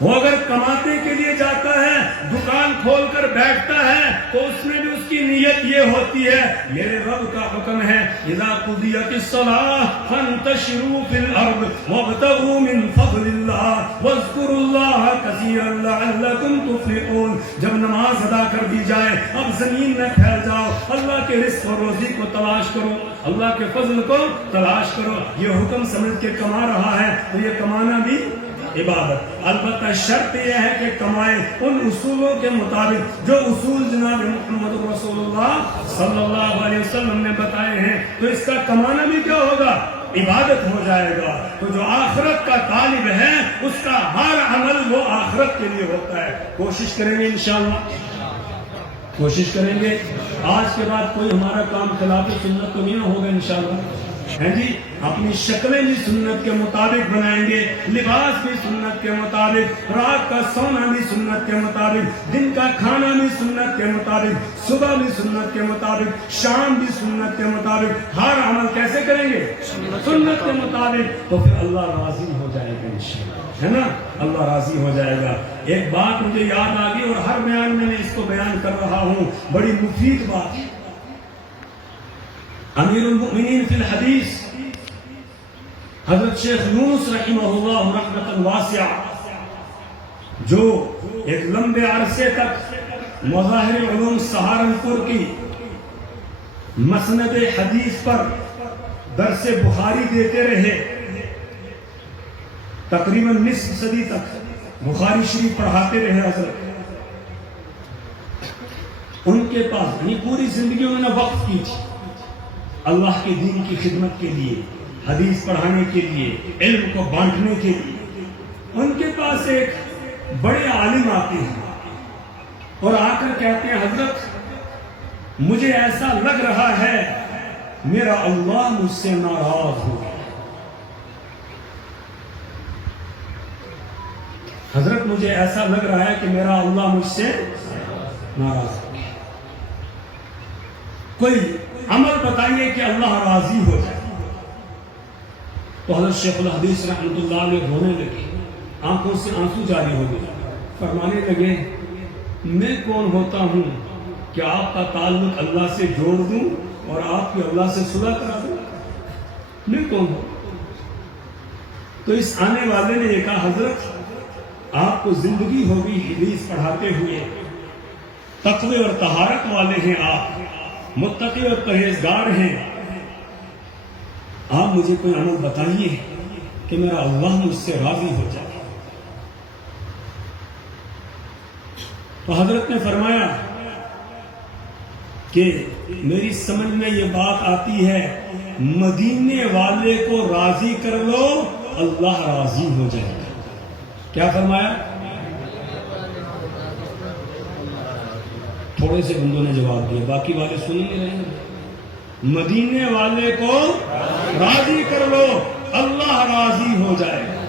وہ اگر کمانے کے لیے جاتا ہے، دکان کھول کر بیٹھتا ہے تو اس میں بھی اس کی نیت یہ ہوتی ہے میرے رب کا حکم ہے اذا قضیت الصلاۃ فانتشروا فی الارض وابتغوا من فضل اللہ واذکروا اللہ کثیرا لعلکم تفلحون. جب نماز ادا کر دی جائے اب زمین میں پھیل جاؤ، اللہ کے رزق و روزی کو تلاش کرو، اللہ کے فضل کو تلاش کرو. یہ حکم سمجھ کے کما رہا ہے تو یہ کمانا بھی عبادت. البتہ شرط یہ ہے کہ کمائیں ان اصولوں کے مطابق جو اصول جناب محمد رسول اللہ صلی اللہ علیہ وسلم نے بتائے ہیں. تو اس کا کمانا بھی کیا ہوگا؟ عبادت ہو جائے گا. تو جو آخرت کا طالب ہے اس کا ہر عمل وہ آخرت کے لیے ہوتا ہے. کوشش کریں گے انشاءاللہ، کوشش کریں گے. آج کے بعد کوئی ہمارا کام خلاف سنت تو نہیں ہوگا انشاءاللہ. ہے جی، اپنی شکلیں بھی سنت کے مطابق بنائیں گے، لباس بھی سنت کے مطابق، رات کا سونا بھی سنت کے مطابق، دن کا کھانا بھی سنت کے مطابق، صبح بھی سنت کے مطابق، شام بھی سنت کے مطابق. ہر عمل کیسے کریں گے؟ سنت کے مطابق. تو پھر اللہ راضی ہو جائے گا انشاءاللہ، ہے نا؟ اللہ راضی ہو جائے گا. ایک بات مجھے یاد آ گئی اور ہر بیان میں اس کو بیان کر رہا ہوں، بڑی مفید بات. امیر المؤمنین فی الحدیث حضرت شیخ یونس رحمہ اللہ رحمۃ واسعہ، جو ایک لمبے عرصے تک مظاہر علوم سہارنپور کی مسند حدیث پر درس بخاری دیتے رہے، تقریباً نصف صدی تک بخاری شریف پڑھاتے رہے حضرت. ان کے پاس پوری زندگی انہوں نے وقف کی تھی اللہ کے دین کی خدمت کے لیے، حدیث پڑھانے کے لیے، علم کو بانٹنے کے لیے. ان کے پاس ایک بڑے عالم آتے ہیں اور آ کر کہتے ہیں حضرت مجھے ایسا لگ رہا ہے میرا اللہ مجھ سے ناراض ہو گیا. حضرت مجھے ایسا لگ رہا ہے کہ میرا اللہ مجھ سے ناراض ہو گیا. کوئی عمل بتائیے کہ اللہ راضی ہو جائے. تو حضرت شیخ الحدیث رحمۃ اللہ علیہ رونے لگے، آنکھوں سے آنسو جاری ہو گئے. فرمانے لگے میں کون ہوتا ہوں کہ آپ کا تعلق اللہ سے جوڑ دوں اور آپ کی اللہ سے صلح کرا دوں؟ میں کون ہوں؟ تو اس آنے والے نے یہ کہا حضرت آپ کو زندگی ہوگی حدیث پڑھاتے ہوئے، تقوی اور طہارت والے ہیں آپ، متقی اور پرہیزگار ہیں، آپ مجھے کوئی عمل بتائیے کہ میرا اللہ مجھ سے راضی ہو جائے. تو حضرت نے فرمایا کہ میری سمجھ میں یہ بات آتی ہے مدینے والے کو راضی کر لو اللہ راضی ہو جائے گا. کیا فرمایا؟ تھوڑے سے بندوں نے جواب دیا، باقی والے سن نہیں رہے ہیں. مدینے والے کو راضی کر لو اللہ راضی ہو جائے گا.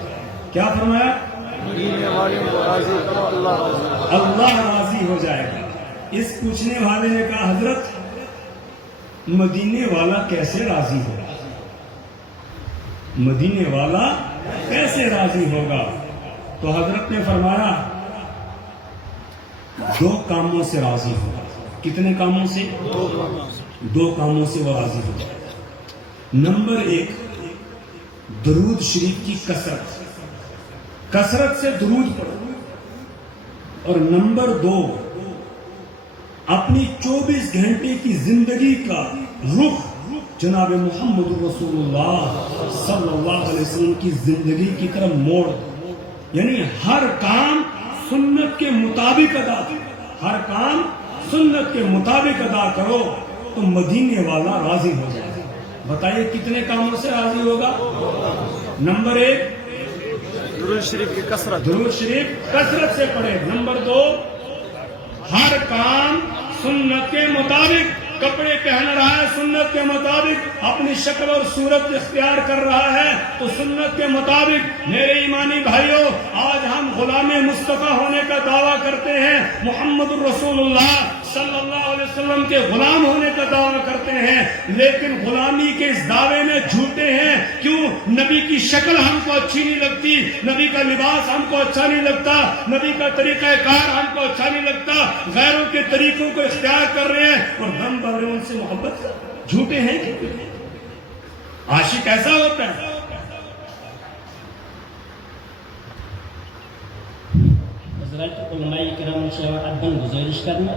کیا فرمایا؟ مدینے والے کو راضی کرو اللہ راضی ہو جائے گا. اس پوچھنے والے نے کہا حضرت مدینے والا کیسے راضی ہوگا؟ مدینے والا کیسے راضی ہوگا؟ تو حضرت نے فرمایا دو کاموں سے راضی ہوگا. کتنے کاموں سے؟ دو کاموں سے وہ راضی ہوگا. نمبر ایک درود شریف کی کثرت سے درود پڑھو. اور نمبر دو اپنی 24 گھنٹے کی زندگی کا رخ جناب محمد رسول اللہ صلی اللہ علیہ وسلم کی زندگی کی طرف موڑ. یعنی ہر کام سنت کے مطابق ادا کرو، ہر کام سنت کے مطابق ادا کرو تو مدینے والا راضی ہو جائے گا. بتائیے کتنے کاموں سے راضی ہوگا؟ نمبر ایک درود شریف کی کثرت، درود شریف کثرت سے پڑھے. نمبر دو ہر کام سنت کے مطابق، کپڑے پہن رہا ہے سنت کے مطابق، اپنی شکل اور صورت اختیار کر رہا ہے تو سنت کے مطابق. میرے ایمانی بھائیوں، آج ہم غلام مصطفیٰ ہونے کا دعویٰ کرتے ہیں، محمد الرسول اللہ صلی اللہ علیہ وسلم کے غلام ہونے کا دعویٰ کرتے ہیں، لیکن غلامی کے اس دعوے میں جھوٹے ہیں. کیوں؟ نبی کی شکل ہم کو اچھی نہیں لگتی، نبی کا لباس ہم کو اچھا نہیں لگتا، نبی کا طریقہ کار ہم کو اچھا نہیں لگتا، غیروں کے طریقوں کو اختیار کر رہے ہیں اور دم بھر رہے ہیں ان سے محبت کر. جھوٹے ہیں کہ عاشق ایسا ہوتا ہے. حضرات علماء کرام سے ادبن گزارش کرنا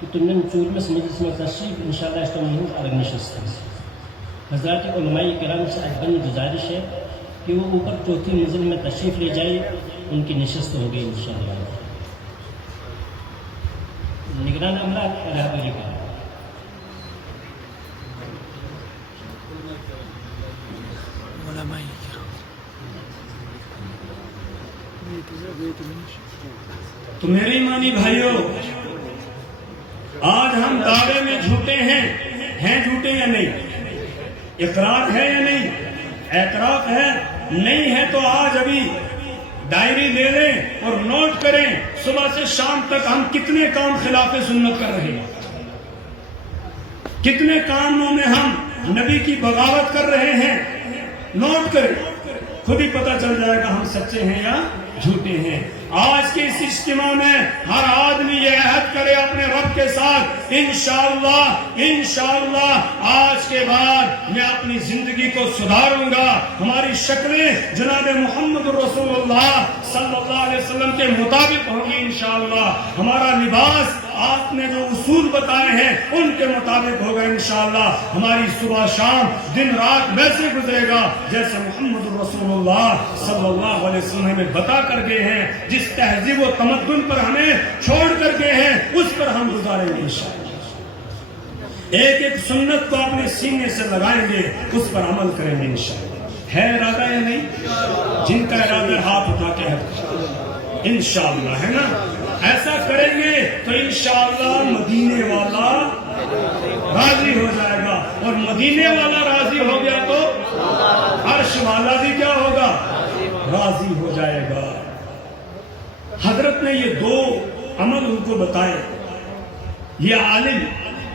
کہ تمہیں ژوٗرمِس مجلس میں تشریف انشاءاللہ اس تمہیں الگ نشست. حضرات علماء کرام سے ادبن گزارش ہے کہ وہ اوپر چوتھی منزل میں تشریف لے جائے، ان کی نشست ہوگی انشاءاللہ۔ نگران عملہ رہبری کا تو میرے ایمانی بھائیوں، آج ہم دعوے میں جھوٹے ہیں جھوٹے یا نہیں؟ اقرار ہے یا نہیں؟ اعتراف ہے؟ نہیں ہے تو آج ابھی ڈائری لے لیں اور نوٹ کریں صبح سے شام تک ہم کتنے کام خلاف سنت کر رہے ہیں، کتنے کاموں میں ہم نبی کی بغاوت کر رہے ہیں۔ نوٹ کریں، خود ہی پتہ چل جائے گا ہم سچے ہیں یا جھوٹے ہیں۔ آج کے اس اجتماع میں ہر آدمی یہ عہد کرے اپنے رب کے ساتھ، انشاءاللہ آج کے بعد میں اپنی زندگی کو سدھاروں گا، ہماری شکلیں جناب محمد رسول اللہ صلی اللہ علیہ وسلم کے مطابق ہوں گی انشاءاللہ، ہمارا لباس آپ نے جو اصول بتائے ہیں ان کے مطابق ہوگا انشاءاللہ، ہماری صبح شام دن رات ویسے گزرے گا جیسے محمد رسول اللہ صلی اللہ علیہ وسلم ہمیں بتا کر گئے ہیں، جس تہذیب و تمدن پر ہمیں چھوڑ کر گئے ہیں اس پر ہم گزاریں گے انشاءاللہ، ایک ایک سنت کو اپنے سینے سے لگائیں گے، اس پر عمل کریں گے انشاءاللہ۔ ہے ارادہ یا نہیں؟ جن کا ارادہ ہاتھ اٹھا کے انشاءاللہ، ہے نا؟ ایسا کریں گے تو انشاءاللہ مدینے والا راضی ہو جائے گا، اور مدینے والا راضی ہو گیا تو عرش والا بھی کیا ہوگا؟ راضی ہو جائے گا۔ حضرت نے یہ دو عمل ان کو بتائے، یہ عالم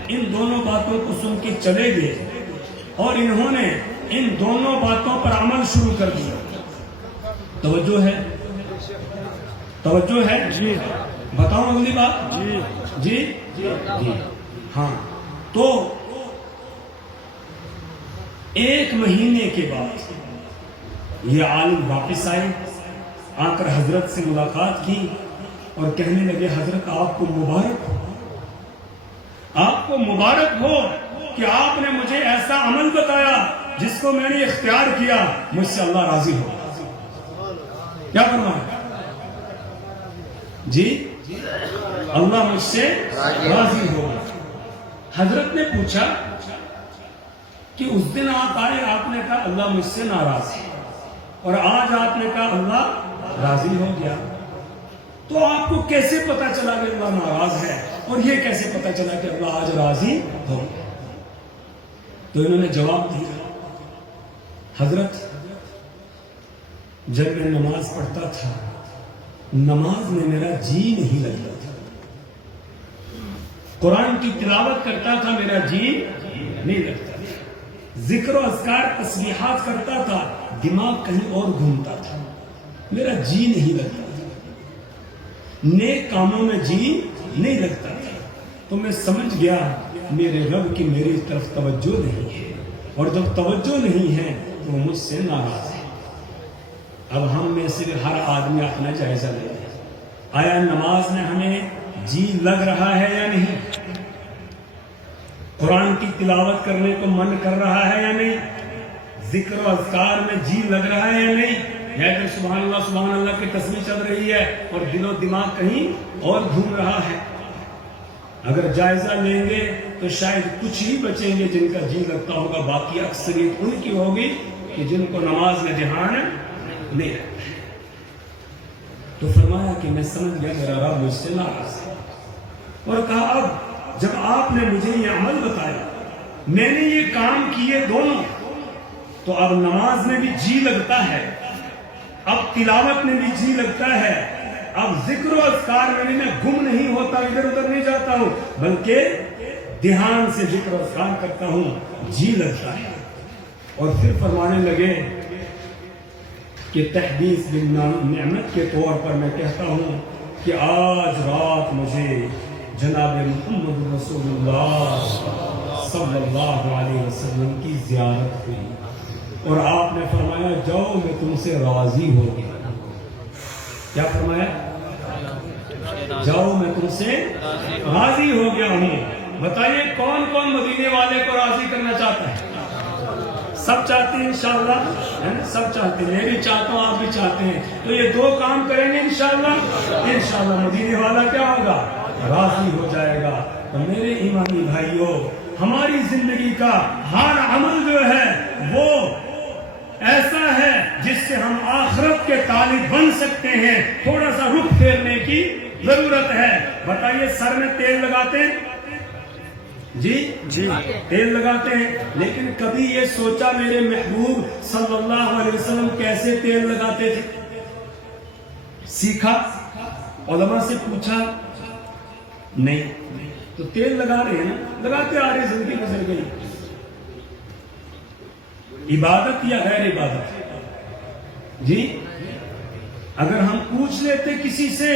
ان دونوں باتوں کو سن کے چلے گئے اور انہوں نے ان دونوں باتوں پر عمل شروع کر دیا۔ توجہ ہے؟ توجہ ہے؟ جی بتاؤں اگلی بات؟ جی ہاں۔ تو ایک مہینے کے بعد یہ عالم واپس آئے، آ کر حضرت سے ملاقات کی اور کہنے لگے حضرت آپ کو مبارک ہو، آپ کو مبارک ہو کہ آپ نے مجھے ایسا عمل بتایا جس کو میں نے اختیار کیا، مجھ سے اللہ راضی ہو۔ کیا فرمایا؟ جی اللہ مجھ سے راضی ہو۔ حضرت نے پوچھا کہ اس دن آپ آئے، آپ نے کہا اللہ مجھ سے ناراض ہے، اور آج آپ نے کہا اللہ راضی ہو گیا، تو آپ کو کیسے پتا چلا کہ اللہ ناراض ہے، اور یہ کیسے پتا چلا کہ اللہ آج راضی ہو گیا؟ تو انہوں نے جواب دیا، حضرت جب میں نماز پڑھتا تھا نماز میں میرا جی نہیں لگتا تھا، قرآن کی تلاوت کرتا تھا میرا جی نہیں لگتا تھا، ذکر و اذکار تسبیحات کرتا تھا دماغ کہیں اور گھومتا تھا، میرا جی نہیں لگتا تھا، نیک کاموں میں جی نہیں لگتا تھا۔ تو میں سمجھ گیا میرے رب کی میری طرف توجہ نہیں ہے، اور جب توجہ نہیں ہے تو وہ مجھ سے ناراض ہے۔ اب ہم میں سے ہر آدمی اپنا جائزہ لے لے، آیا نماز میں ہمیں جی لگ رہا ہے یا نہیں؟ قرآن کی تلاوت کرنے کو من کر رہا ہے یا نہیں؟ ذکر و اذکار میں جی لگ رہا ہے یا نہیں؟ یا کہ سبحان اللہ کی تسبیح چل رہی ہے اور دل و دماغ کہیں اور گھوم رہا ہے؟ اگر جائزہ لیں گے تو شاید کچھ ہی بچیں گے جن کا جی لگتا ہوگا، باقی اکثریت ان کی ہوگی کہ جن کو نماز میں دھیان نہیں رہتا ہے۔ تو فرمایا کہ میں سمجھ گیا میرا رب مجھ سے ناراض ہے، اور کہا اب جب آپ نے مجھے یہ عمل بتایا، میں نے یہ کام کیے دونوں، تو اب نماز میں بھی جی لگتا ہے، اب تلاوت میں بھی جی لگتا ہے، اب ذکر و اذکار میں میں گم نہیں ہوتا، ادھر ادھر نہیں جاتا ہوں، بلکہ دھیان سے ذکر و اذکار کرتا ہوں، جی لگتا ہے۔ اور پھر فرمانے لگے کہ تحدیث بالنعمت کے طور پر میں کہتا ہوں کہ آج رات مجھے جناب محمد رسول اللہ صلی اللہ علیہ وسلم کی زیارت ہوئی، اور آپ نے فرمایا جاؤ میں تم سے راضی ہو گیا۔ کیا فرمایا؟ جاؤ میں تم سے راضی ہو گیا ہوں۔ بتائیے کون کون مدینے والے کو راضی کرنا چاہتا ہے؟ سب چاہتے ہیں انشاءاللہ، ہے نا؟ سب چاہتے ہیں، میں بھی چاہتا ہوں، آپ بھی چاہتے ہیں، تو یہ دو کام کریں گے انشاءاللہ، انشاءاللہ مدینے والا کیا ہوگا؟ راضی ہو جائے گا۔ تو میرے ایمانی بھائیوں، ہماری زندگی کا ہر عمل جو ہے وہ ایسا ہے جس سے ہم آخرت کے طالب بن سکتے ہیں۔ تھوڑا سا رخ پھیرنے کی ضرورت ہے۔ بتائیے، سر میں تیل لگاتے ہیں؟ جی تیل لگاتے ہیں، لیکن کبھی یہ سوچا میرے محبوب صلی اللہ علیہ وسلم کیسے تیل لگاتے تھے؟ سیکھا؟ علماء سے پوچھا؟ نہیں۔ تو تیل لگا رہے ہیں نا، لگاتے آ رہے، زندگی گزر گئی۔ عبادت یا غیر عبادت؟ جی اگر ہم پوچھ لیتے کسی سے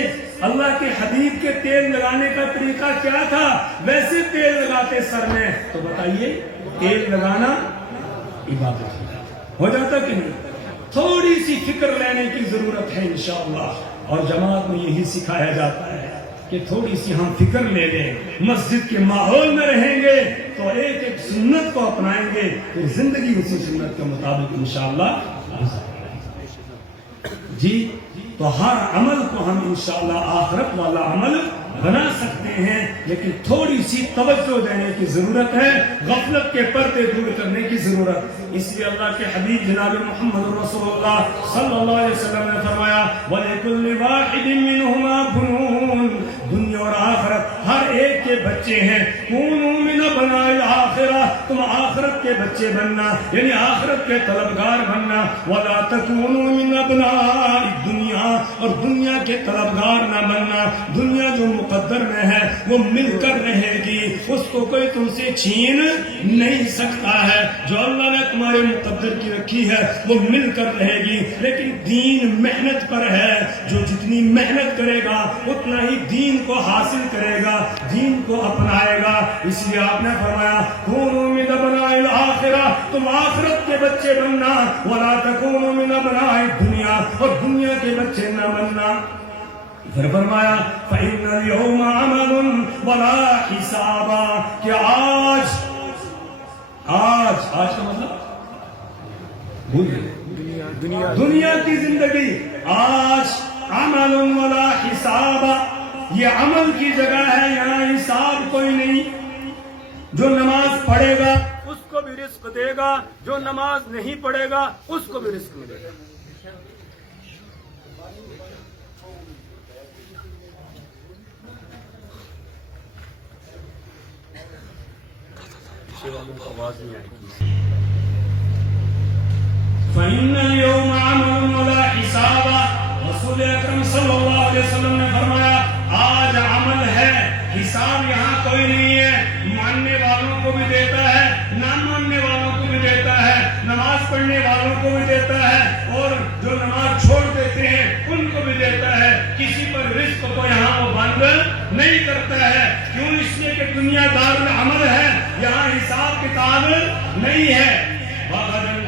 اللہ کے حبیب کے تیل لگانے کا طریقہ کیا تھا، ویسے تیل لگاتے سر میں، تو بتائیے تیل لگانا عبادت ہو جاتا کہ نہیں؟ تھوڑی سی فکر لینے کی ضرورت ہے انشاءاللہ، اور جماعت میں یہی سکھایا جاتا ہے کہ تھوڑی سی ہم فکر لے لیں، مسجد کے ماحول میں رہیں گے تو ایک ایک سنت کو اپنائیں گے، پھر زندگی اسی سنت کے مطابق انشاءاللہ جی، تو ہر عمل کو ہم انشاءاللہ آخرت والا عمل بنا سکتے ہیں، لیکن تھوڑی سی توجہ دینے کی ضرورت ہے، غفلت کے پردے دور کرنے کی ضرورت۔ اس لیے اللہ کے حبیب جناب محمد رسول اللہ صلی اللہ علیہ وسلم نے فرمایا وَلِكُلِّ وَاحِدٍ مِّنْهُمَا بُنُونَ، دنیا اور آخرت ہر ایک کے بچے ہیں۔ كُونُوا مِنْ أَبْنَاءِ الْآخِرَةِ، تم آخرت کے بچے بننا، یعنی آخرت کے طلبگار بننا۔ وَلَا تَكُونُوا مِنْ أَبْنَاءِ الدُّنْيَا، اور دنیا کے طلبگار نہ بننا۔ دنیا جو مقدر میں ہے وہ مل کر رہے گی، اس کو کوئی تم سے چھین نہیں سکتا ہے۔ جو اللہ نے تمہارے مقدر کی رکھی ہے وہ مل کر رہے گی، لیکن دین محنت پر ہے، جو جتنی محنت کرے گا اتنا ہی دین کو حاصل کرے گا، دین کو اپنائے گا۔ اس لیے آپ نے فرمایا کونوا من ابناء الآخرہ، تم آخرت کے بچے بننا، ولا تکونوا من ابناء الدنیا، اور دنیا کے بچے نہ بننا۔ پھر فرمایا فَإِنَّ الْيَوْمَ عَمَلٌ وَلَا حِسَابًا، کہ آج کا مطلب دنیا کی زندگی، آج عمل ولا حساب، یہ عمل کی جگہ ہے، یہاں حساب کوئی نہیں۔ جو نماز پڑھے گا اس کو بھی رزق دے گا، جو نماز نہیں پڑھے گا اس کو بھی رزق ملے گا۔ فَإِنَّ الْيَوْمَ عَمَلٌ وَلَا حِسَابًا، رسول اکرم صلی اللہ علیہ وسلم نے فرمایا آج عمل ہے، حساب یہاں کوئی نہیں ہے۔ ماننے والوں کو بھی دیتا ہے، نہ ماننے والوں کو بھی دیتا ہے، نماز پڑھنے والوں کو بھی دیتا ہے، اور جو نماز چھوڑ دیتے ہیں ان کو بھی دیتا ہے۔ کسی پر رزق کو یہاں وہ بند نہیں کرتا ہے۔ کیوں؟ اس لیے کہ دنیا دار العمل ہے، یہاں حساب کتاب نہیں ہے۔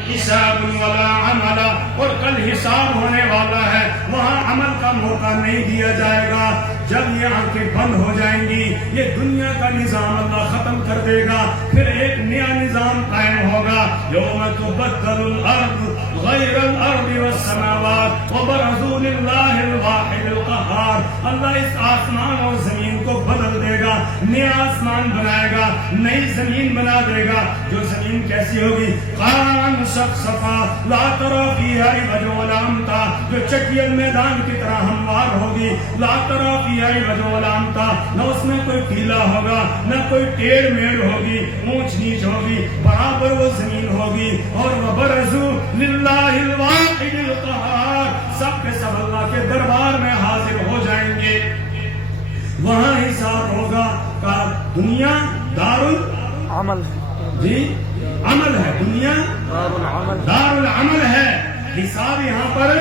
حساب والا عمل، اور کل حساب ہونے والا ہے، وہاں عمل کا موقع نہیں دیا جائے گا۔ جب یہ آنکھیں بند ہو جائیں گی، یہ دنیا کا نظام اللہ ختم کر دے گا، پھر ایک نیا نظام قائم ہوگا۔ یوم تبدل الارض غیر الارض والسماوات وبرزوا للہ الواحد القہار، اللہ اس آسمان اور زمین کو بدل دے گا، نیا آسمان بنائے گا، نئی زمین بنا دے گا۔ جو زمین کیسی ہوگی؟ قان صفصفا لا تری فیہا عوجا ولا امتا، جو چٹیل میدان کی طرح ہموار ہوگی۔ لا تری فیہا عوجا ولا امتا، نہ اس میں کوئی ٹیلا ہوگا، نہ کوئی ٹیڑھ میڑ ہوگی، اونچ نیچ ہوگی، برابر وہ زمین ہوگی۔ اور وبرزوا للہ الواحد القہار، سب کے سب اللہ کے دربار میں حاضر ہو جائیں گے، وہاں حساب ہوگا۔ کا دنیا دار العمل، جی عمل ہے، دنیا دار العمل ہے، حساب یہاں پر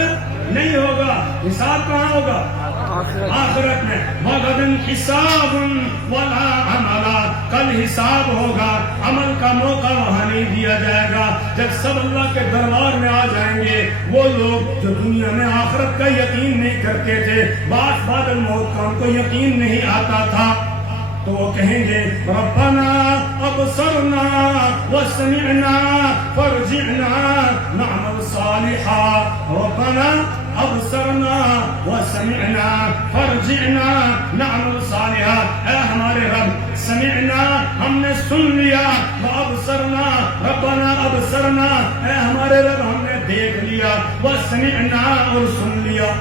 نہیں ہوگا۔ حساب کہاں ہوگا؟ آخرت میں۔ وغدن حساب ولا عمل، کل حساب ہوگا، عمل کا موقع وہاں نہیں دیا جائے گا۔ جب سب اللہ کے دربار میں آ جائیں گے، وہ لوگ جو دنیا میں آخرت کا یقین نہیں کرتے تھے، بعد الموت کا ان کو یقین نہیں آتا تھا، تو وہ کہیں گے ربنا اب ابصرنا وسمعنا فارجعنا نعمل صالحا ربنا ابصرنا وسمعنا فارجعنا نعمل صالحا. اے ہمارے رب سمعنا ہم نے سن لیا، وابصرنا ربنا ابصرنا اے ہمارے رب ہم نے دیکھ لیا، وسمعنا اور سن لیا.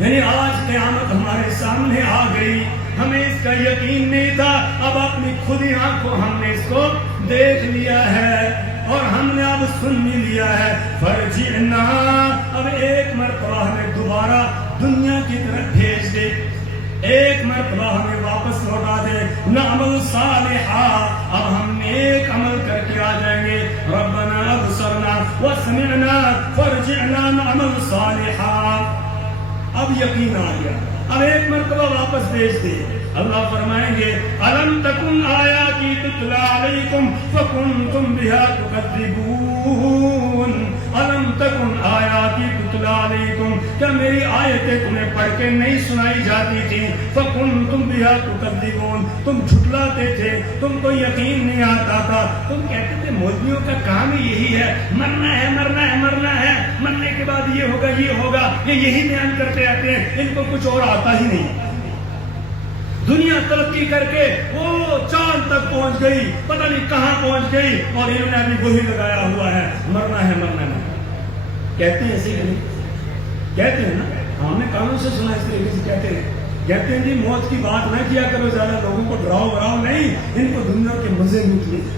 یعنی آج قیامت ہمارے سامنے آ گئی، ہمیں اس کا یقین نہیں تھا، اب اپنی خود ہی آنکھوں ہم نے اس کو دیکھ لیا ہے اور ہم نے اب سن بھی لیا ہے. فرجعنا اب ایک مرتبہ ہمیں دوبارہ دنیا کی طرف بھیج دے، ایک مرتبہ ہمیں واپس لوٹا دے. نعمل صالحا اب ہم نیک عمل کر کے آ جائیں گے. ربنا ابصرنا وسمعنا فرجعنا نعمل صالحا. اب یقین آ گیا، اب ایک مرتبہ واپس بھیج دے. اللہ فرمائیں گے الم تکن آیاتی تتلی علیکم فکنتم بها تکذبون. الم تکن آیاتی تتلی علیکم، کیا میری آیتیں تمہیں پڑھ کے نہیں سنائی جاتی تھی؟ فکنتم بها تکذبون، تم جھٹلاتے تھے، تم کو یقین نہیں آتا تھا، تم کہتے تھے مولویوں کا کام ہی یہی ہے، مرنا ہے مرنا ہے مرنا ہے، مرنے کے بعد یہ ہوگا یہ ہوگا، یہ یہی بیان کرتے رہتے ہیں، ان کو کچھ اور آتا ہی نہیں. دنیا ترقی کر کے وہ چاند تک پہنچ گئی، پتہ نہیں کہاں پہنچ گئی، اور انہوں نے ابھی وہی لگایا ہوا ہے مرنا ہے مرنا ہے. کہتے ہیں ایسے ہی کہتے ہیں نا، ہم نے قانون سے سنا اس طریقے سے کہتے ہیں جی موت کی بات نہ کیا کرو زیادہ، لوگوں کو ڈراؤ براؤ نہیں، ان کو دنیا کے مزے لوٹ لیجیے.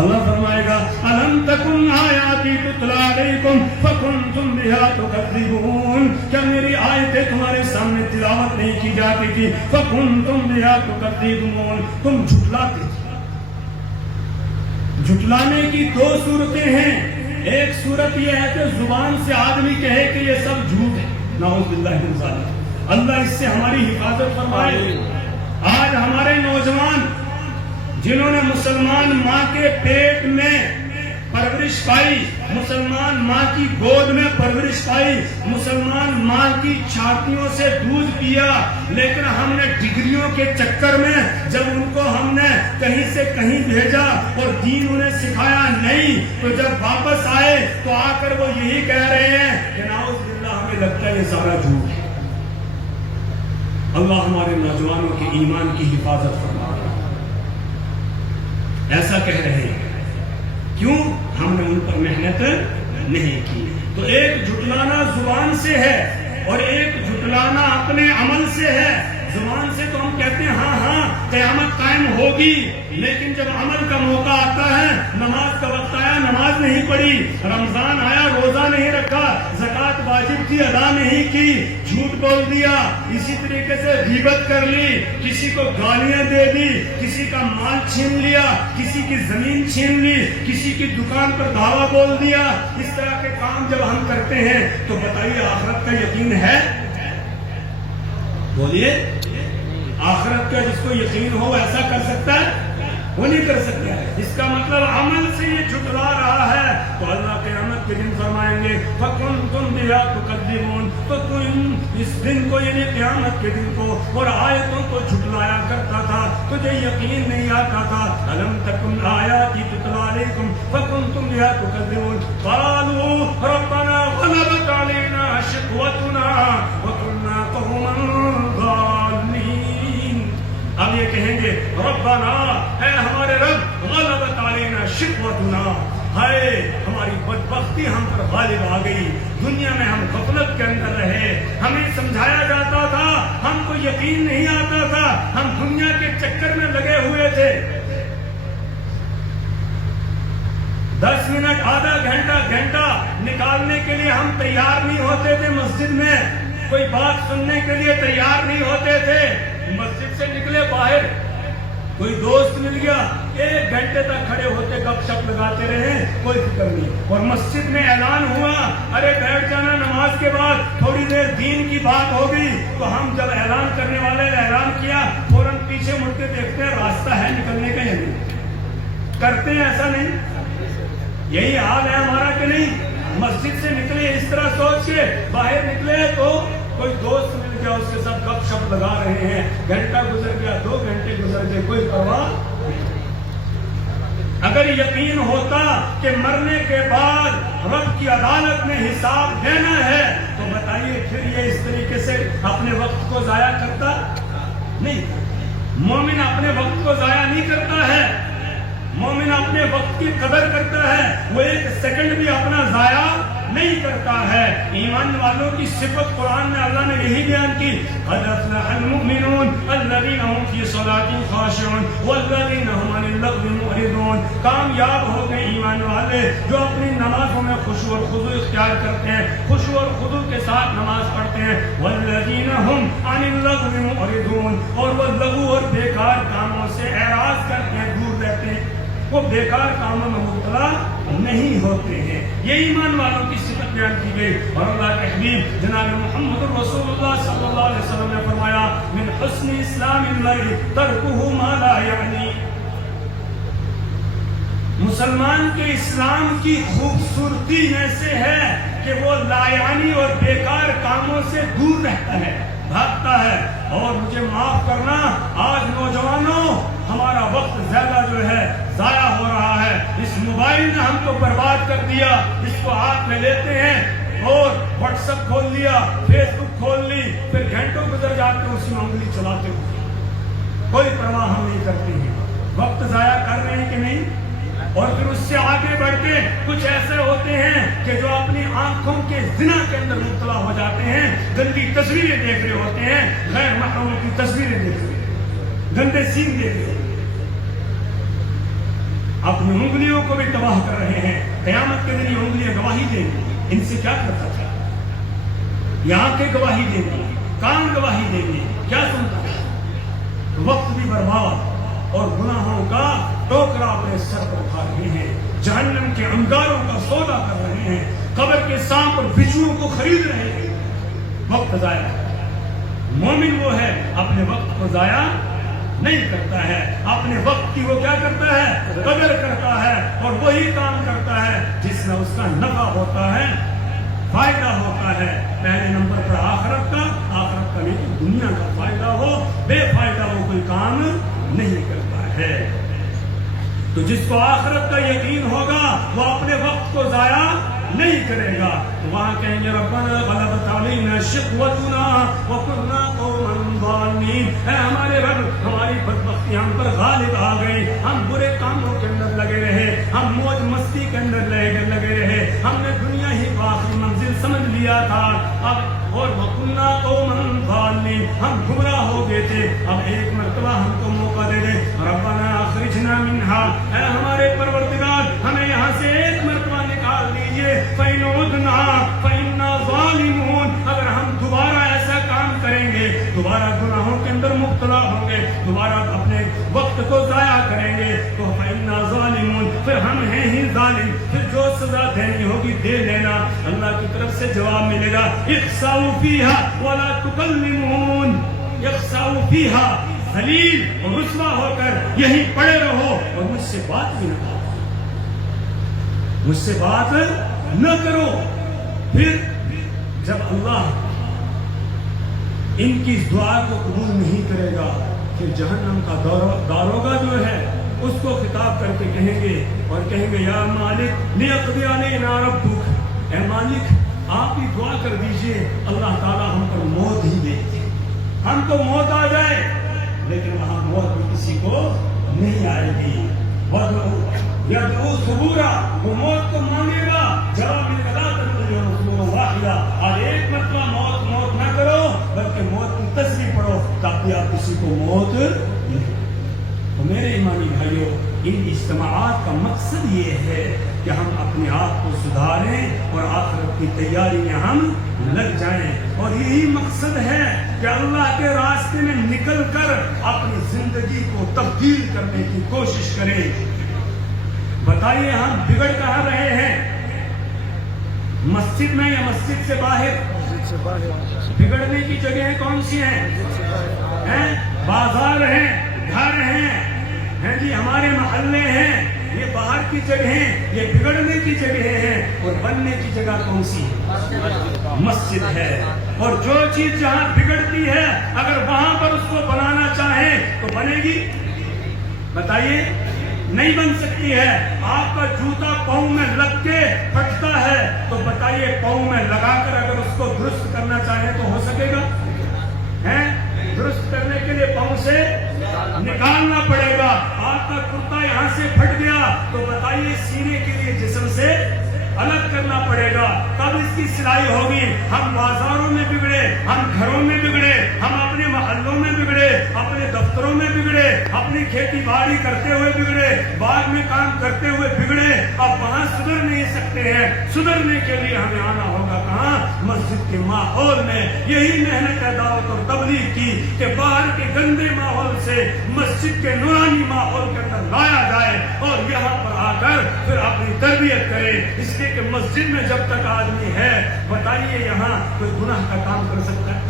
اللہ فرمائے گا الم تکن آیاتی تتلی علیکم فکنتم بها تکذبون، کیا میری آیتیں تمہارے سامنے تلاوت نہیں کی جاتی تھی؟ فکنتم بها تکذبون، تم جھٹلاتے تھے. جھٹلانے کی دو صورتیں ہیں. ایک صورت یہ ہے کہ زبان سے آدمی کہے کہ یہ سب جھوٹ ہے، نعوذ باللہ من ذالک. اللہ اس سے ہماری حفاظت فرمائے. آج ہمارے نوجوان جنہوں نے مسلمان ماں کے پیٹ میں پرورش پائی، مسلمان ماں کی گود میں پرورش پائی، مسلمان ماں کی چھاتیوں سے دودھ پیا، لیکن ہم نے ڈگریوں کے چکر میں جب ان کو ہم نے کہیں سے کہیں بھیجا اور دین انہیں سکھایا نہیں، تو جب واپس آئے تو آ کر وہ یہی کہہ رہے ہیں کہ نعوذ باللہ ہمیں لگتا ہے یہ سارا جھوٹ ہے. اللہ ہمارے نوجوانوں کے ایمان کی حفاظت فرما. ایسا کہہ رہے ہیں کیوں؟ ہم نے ان پر محنت نہیں کی. تو ایک جھٹلانا زبان سے ہے اور ایک جھٹلانا اپنے عمل سے ہے. زبان سے تو ہم کہتے ہیں ہاں ہاں قیامت قائم ہوگی، لیکن جب عمل کا موقع آتا ہے، نماز کا وقت آیا نماز نہیں پڑھی، رمضان آیا روزہ نہیں رکھا، زکوٰۃ واجب تھی ادا نہیں کی، جھوٹ بول دیا، اسی طریقے سے غیبت کر لی، کسی کو گالیاں دے دی، کسی کا مال چھین لیا، کسی کی زمین چھین لی، کسی کی دکان پر دھاوا بول دیا. اس طرح کے کام جب ہم کرتے ہیں تو بتائیے آخرت کا یقین ہے؟ بولیے آخرت کا جس کو یقین ہو ایسا کر سکتا ہے؟ وہ نہیں کر سکتا. اس کا مطلب عمل سے یہ جھٹلا رہا ہے. تو اللہ قیامت کے دن فرمائیں گے فَكُنْتُمْ بِهَا تُكَذِّبُونَ، تو تم اس دن کو یعنی قیامت کے دن کو اور آیتوں کو جھٹلایا کرتا تھا، تجھے یقین نہیں آتا تھا. أَلَمْ تَكُنْ آيَاتِي تُتْلَىٰ عَلَيْكُمْ فَكُنْتُمْ بِهَا تُكَذِّبُونَ. قَالُوا رَبَّنَا غَلَبَتْ عَلَيْنَا شِقْوَتُنَا وَكُنَّا قَوْمًا ضَالِّينَ. اب یہ کہیں گے ربنا، اے ہمارے رب، غلبت علینا شقوتنا، ہائے ہماری بدبختی ہم پر غالب آ گئی. دنیا میں ہم غفلت کے اندر رہے، ہمیں سمجھایا جاتا تھا، ہم کو یقین نہیں آتا تھا، ہم دنیا کے چکر میں لگے ہوئے تھے. 10 منٹ آدھا گھنٹہ نکالنے کے لیے ہم تیار نہیں ہوتے تھے. مسجد میں کوئی بات سننے کے لیے تیار نہیں ہوتے تھے. مسجد سے نکلے باہر، کوئی دوست مل گیا، 1 گھنٹے تک کھڑے ہوتے گپ شپ لگاتے رہے، کوئی فکر نہیں. اور مسجد میں اعلان ہوا ارے بیٹھ جانا نماز کے بعد، تھوڑی دیر دین کی بات ہوگی. تو ہم جب اعلان کرنے والے نے اعلان کیا فوراً پیچھے مڑ کے دیکھتے ہیں راستہ ہے نکلنے کا یا نہیں. کرتے ہیں ایسا نہیں؟ یہی حال ہے ہمارا کہ نہیں؟ مسجد سے نکلے اس طرح سوچ کے باہر نکلے تو کوئی دوست مل کیا اس کے ساتھ گپ شپ لگا رہے ہیں، گھنٹہ گزر گیا، 2 گھنٹے گزر گئے، کوئی پرواہ نہیں۔ اگر یقین ہوتا کہ مرنے کے بعد رب کی عدالت میں حساب دینا ہے تو بتائیے پھر یہ اس طریقے سے اپنے وقت کو ضائع کرتا نہیں۔ مومن اپنے وقت کو ضائع نہیں کرتا ہے، مومن اپنے وقت کی قدر کرتا ہے، وہ 1 سیکنڈ بھی اپنا ضائع نہیں کرتا ہے۔ ایمان والوں کی صفت قرآن میں اللہ نے یہی بیان کی، قد افلح المؤمنون الذین هم فی صلاتهم خاشعون والذین هم عن اللغو معرضون۔ کامیاب ہو گئے ایمان والے جو اپنی نمازوں میں خشوع اور خضوع اختیار کرتے ہیں، خشوع اور خضوع کے ساتھ نماز پڑھتے ہیں، والذین هم عن اللغو معرضون، اور وہ لغو اور بیکار کاموں سے اعراض کرتے ہیں، دور رہتے ہیں، وہ بیکار کاموں میں مبتلا نہیں ہوتے ہیں۔ یہ ایمان والوں کی صفت بیان کی گئی، اور اللہ کے حبیب جناب محمد رسول اللہ صلی اللہ علیہ وسلم نے فرمایا، من حسن اسلام المرء ترکہ ما لا یعنی۔ مسلمان کے اسلام کی خوبصورتی ایسے ہے کہ وہ لا یعنی اور بیکار کاموں سے دور رہتا ہے، بھاگتا ہے۔ اور مجھے معاف کرنا، آج نوجوانوں ہمارا وقت زیادہ جو ہے ضائع ہو رہا ہے، اس موبائل نے ہم کو برباد کر دیا، اس کو ہاتھ میں لیتے ہیں اور واٹس ایپ کھول لیا، فیس بک کھول لی، پھر گھنٹوں گزر جاتے ہیں اسی میں انگلی چلاتے ہوئے، کوئی پرواہ ہم نہیں کرتے ہیں، وقت ضائع کر رہے ہیں کہ نہیں۔ اور پھر اس سے آگے بڑھتے کچھ ایسے ہوتے ہیں کہ جو اپنی آنکھوں کے زنا کے اندر مبتلا ہو جاتے ہیں، گندی تصویریں دیکھ رہے ہوتے ہیں، غیر محرموں کی تصویریں دیکھ رہے ہیں، گندے سین دیکھ رہے ہیں، اپنی انگلیوں کو بھی تباہ کر رہے ہیں۔ قیامت کے دن یہ انگلیاں گواہی دیں گی، ان سے کیا کرتا تھا، یہ آنکھیں گواہی دیں گی، کان گواہی دیں گے، کیا سنتا تھا۔ وقت بھی برباد اور گناہوں کا ٹوکرا اپنے سر پر اٹھا رہے ہیں، جہنم کے انگاروں کا سودا کر رہے ہیں، قبر کے سانپ اور بچھوؤں کو خرید رہے ہیں، وقت ضائع۔ مومن وہ ہے اپنے وقت کو ضائع نہیں کرتا ہے، اپنے وقت کی وہ کیا کرتا ہے، قدر کرتا ہے، اور وہی کام کرتا ہے جس میں اس کا نفع ہوتا ہے، فائدہ ہوتا ہے۔ پہلے نمبر پر آخرت کا نہیں، دنیا کا فائدہ ہو، بے فائدہ وہ کوئی کام نہیں کرتا ہے۔ تو جس کو آخرت کا یقین ہوگا وہ اپنے وقت کو ضائع نہیں کرے گا۔ وہاں کہیں گے ربنا غلبت علینا شقوتنا وكنا قوما ضالین، اے ہمارے رب ہماری بدبختی ہم پر غالب آ گئی، ہم برے کاموں کے اندر لگے رہے، ہم موج مستی کے اندر لگے رہے، ہم نے دنیا ہی کو آخری منزل سمجھ لیا تھا، اب اور وكنا قوما ضالین، ہم گمراہ ہو گئے تھے، اب ایک مرتبہ ہم کو موقع دے دے، ربنا اخرجنا منها، اے ہمارے پروردگار ہمیں یہاں سے ایک مرتبہ نکال دیجئے، فَإِنْ عُدْنَا فَإِنَّا ظَالِمُونَ، اگر ہم دوبارہ ایسا کام کریں گے، دوبارہ گناہوں کے اندر مبتلا ہوں گے، دوبارہ اپنے وقت کو ضائع کریں گے تو فَإِنَّا ظَالِمُونَ، پھر ہم ہیں ہی ظالم، پھر جو سزا دینی ہوگی دے لینا۔ اللہ کی طرف سے جواب ملے گا، اخسأوا فِيهَا وَلَا تُكَلِّمُونَ، اخسأوا فِيهَا، ذلیل اور رسوا ہو کر یہیں پڑے رہو اور مجھ سے بات بھی نہ کرو، مجھ سے بات نہ کرو۔ پھر جب اللہ ان کی دعا کو قبول نہیں کرے گا، پھر جہنم کا داروغہ جو ہے اس کو خطاب کر کے کہیں گے، اور کہیں گے یا مالک لیقضی علینا ربک، اے مالک آپ ہی دعا کر دیجئے اللہ تعالی ہم پر موت ہی دے دے، ہم کو موت آ جائے۔ لیکن وہاں موت بھی کسی کو نہیں آئے گی۔ یدعو ثبورا، وہ موت کو مانگے گا، جواب ملے گا واحدہ، اور ایک مرتبہ موت نہ کرو بلکہ موت کی تصریح پڑھو تاکہ آپ کسی کو موت ملے۔ تو میرے ایمانی بھائیوں، ان اجتماعات کا مقصد یہ ہے کہ ہم اپنے آپ کو سدھاریں اور آخرت کی تیاری میں ہم لگ جائیں، اور یہی مقصد ہے کہ اللہ کے راستے میں نکل کر اپنی زندگی کو تبدیل کرنے کی کوشش کریں۔ بتائیے ہم بگڑ کہاں رہے ہیں، مسجد میں یا مسجد سے باہر؟ بگڑنے کی جگہیں کون سی ہیں؟ بازار ہیں، گھر ہیں جی، ہمارے محلے ہیں، یہ باہر کی جگہیں، یہ بگڑنے کی جگہیں ہیں، اور بننے کی جگہ کون سی ہے؟ مسجد ہے۔ اور جو چیز جہاں بگڑتی ہے اگر وہاں پر اس کو بنانا چاہیں تو بنے گی؟ بتائیے، نہیں بن سکتی ہے۔ آپ کا جوتا پاؤں میں لگ کے پھٹتا ہے تو بتائیے پاؤں میں لگا کر اگر اس کو درست کرنا چاہیں تو ہو سکے گا؟ درست کرنے کے لیے پاؤں سے نکالنا پڑے گا۔ آپ کا کرتا یہاں سے پھٹ گیا تو بتائیے سینے کے لیے جسم سے الگ کرنا پڑے گا، تب اس کی سلائی ہوگی۔ ہم بازاروں میں بگڑے، ہم گھروں میں بگڑے، ہم اپنے محلوں میں بگڑے، اپنے دفتروں میں بگڑے، اپنی کھیتی باڑی کرتے ہوئے بگڑے، باغ میں کام کرتے ہوئے بگڑے، اب وہاں سدھر نہیں سکتے ہیں۔ سدھرنے کے لیے ہمیں آنا ہوگا کہاں؟ مسجد کے ماحول میں۔ یہی محنت ہے دعوت اور تبلیغ کی کہ باہر کے گندے ماحول سے مسجد کے نورانی ماحول کے اندر لایا جائے اور یہاں پر آ کر پھر اپنی تربیت کرے۔ اس لیے کہ مسجد میں جب تک آدمی ہے، بتائیے یہاں کوئی گناہ کا کام کر سکتا ہے؟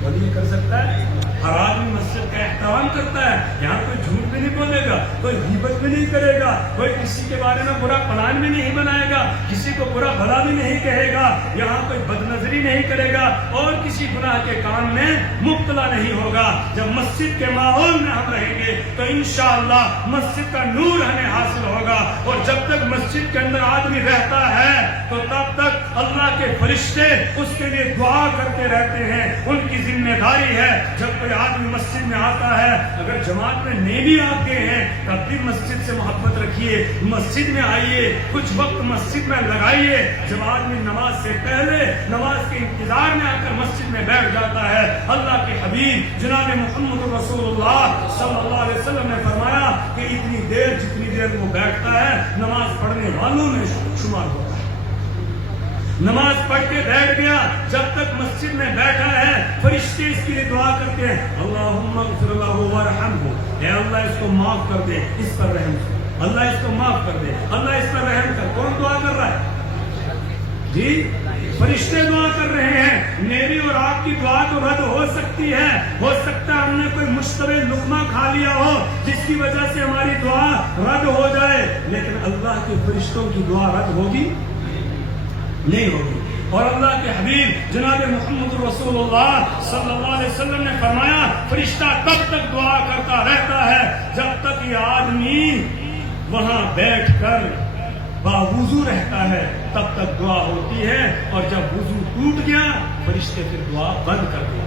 بولیے، کر سکتا ہے؟ ہر آدمی مسجد کا احترام کرتا ہے، یہاں کوئی جھوٹ بھی نہیں بولے گا، کوئی غیبت بھی نہیں کرے گا، کوئی کسی کے بارے میں برا پلان بھی نہیں بنائے گا، کسی کو برا بھلا بھی نہیں کہے گا، یہاں کوئی بد نظری نہیں کرے گا اور کسی گناہ کے کام میں مبتلا نہیں ہوگا۔ جب مسجد کے ماحول میں ہم رہیں گے تو انشاءاللہ مسجد کا نور ہمیں حاصل ہوگا، اور جب تک مسجد کے اندر آدمی رہتا ہے تو تب تک اللہ کے فرشتے اس کے لیے دعا کرتے رہتے ہیں۔ ان کی ذمہ داری ہے جب کوئی آدمی مسجد میں آتا ہے، اگر جماعت میں نہیں بھی آتے ہیں تب بھی مسجد سے محبت رکھیے، مسجد میں آئیے، کچھ وقت مسجد میں لگائیے۔ جب آدمی نماز سے پہلے نماز کے انتظار میں آ کر مسجد میں بیٹھ جاتا ہے، اللہ کے حبیب جناب محمد رسول اللہ صلی اللہ علیہ وسلم نے فرمایا کہ اتنی دیر جتنی دیر وہ بیٹھتا ہے نماز پڑھنے والوں میں شمار ہوتا ہے۔ نماز پڑھ کے بیٹھ گیا، جب تک مسجد میں بیٹھا ہے فرشتے اس کے لیے دعا کرتے ہیں، اللہم اغفر لہ وارحمہ، اے اللہ اس کو معاف کر دے، اس پر رحم کر، اللہ اس کو معاف کر دے، اللہ اس پر رحم کر۔ کون دعا کر رہا ہے؟ جی، فرشتے دعا کر رہے ہیں۔ میری اور آپ کی دعا تو رد ہو سکتی ہے، ہو سکتا ہے ہم نے کوئی مشتبہ لقمہ کھا لیا ہو جس کی وجہ سے ہماری دعا رد ہو جائے، لیکن اللہ کے فرشتوں کی دعا رد ہوگی؟ نہیں ہوگی۔ اور اللہ کے حبیب جناب محمد رسول اللہ صلی اللہ علیہ وسلم نے فرمایا فرشتہ تب تک دعا کرتا رہتا ہے جب تک یہ آدمی وہاں بیٹھ کر باوضو رہتا ہے، تب تک دعا ہوتی ہے، اور جب وضو ٹوٹ گیا فرشتے پھر دعا بند کر دیا۔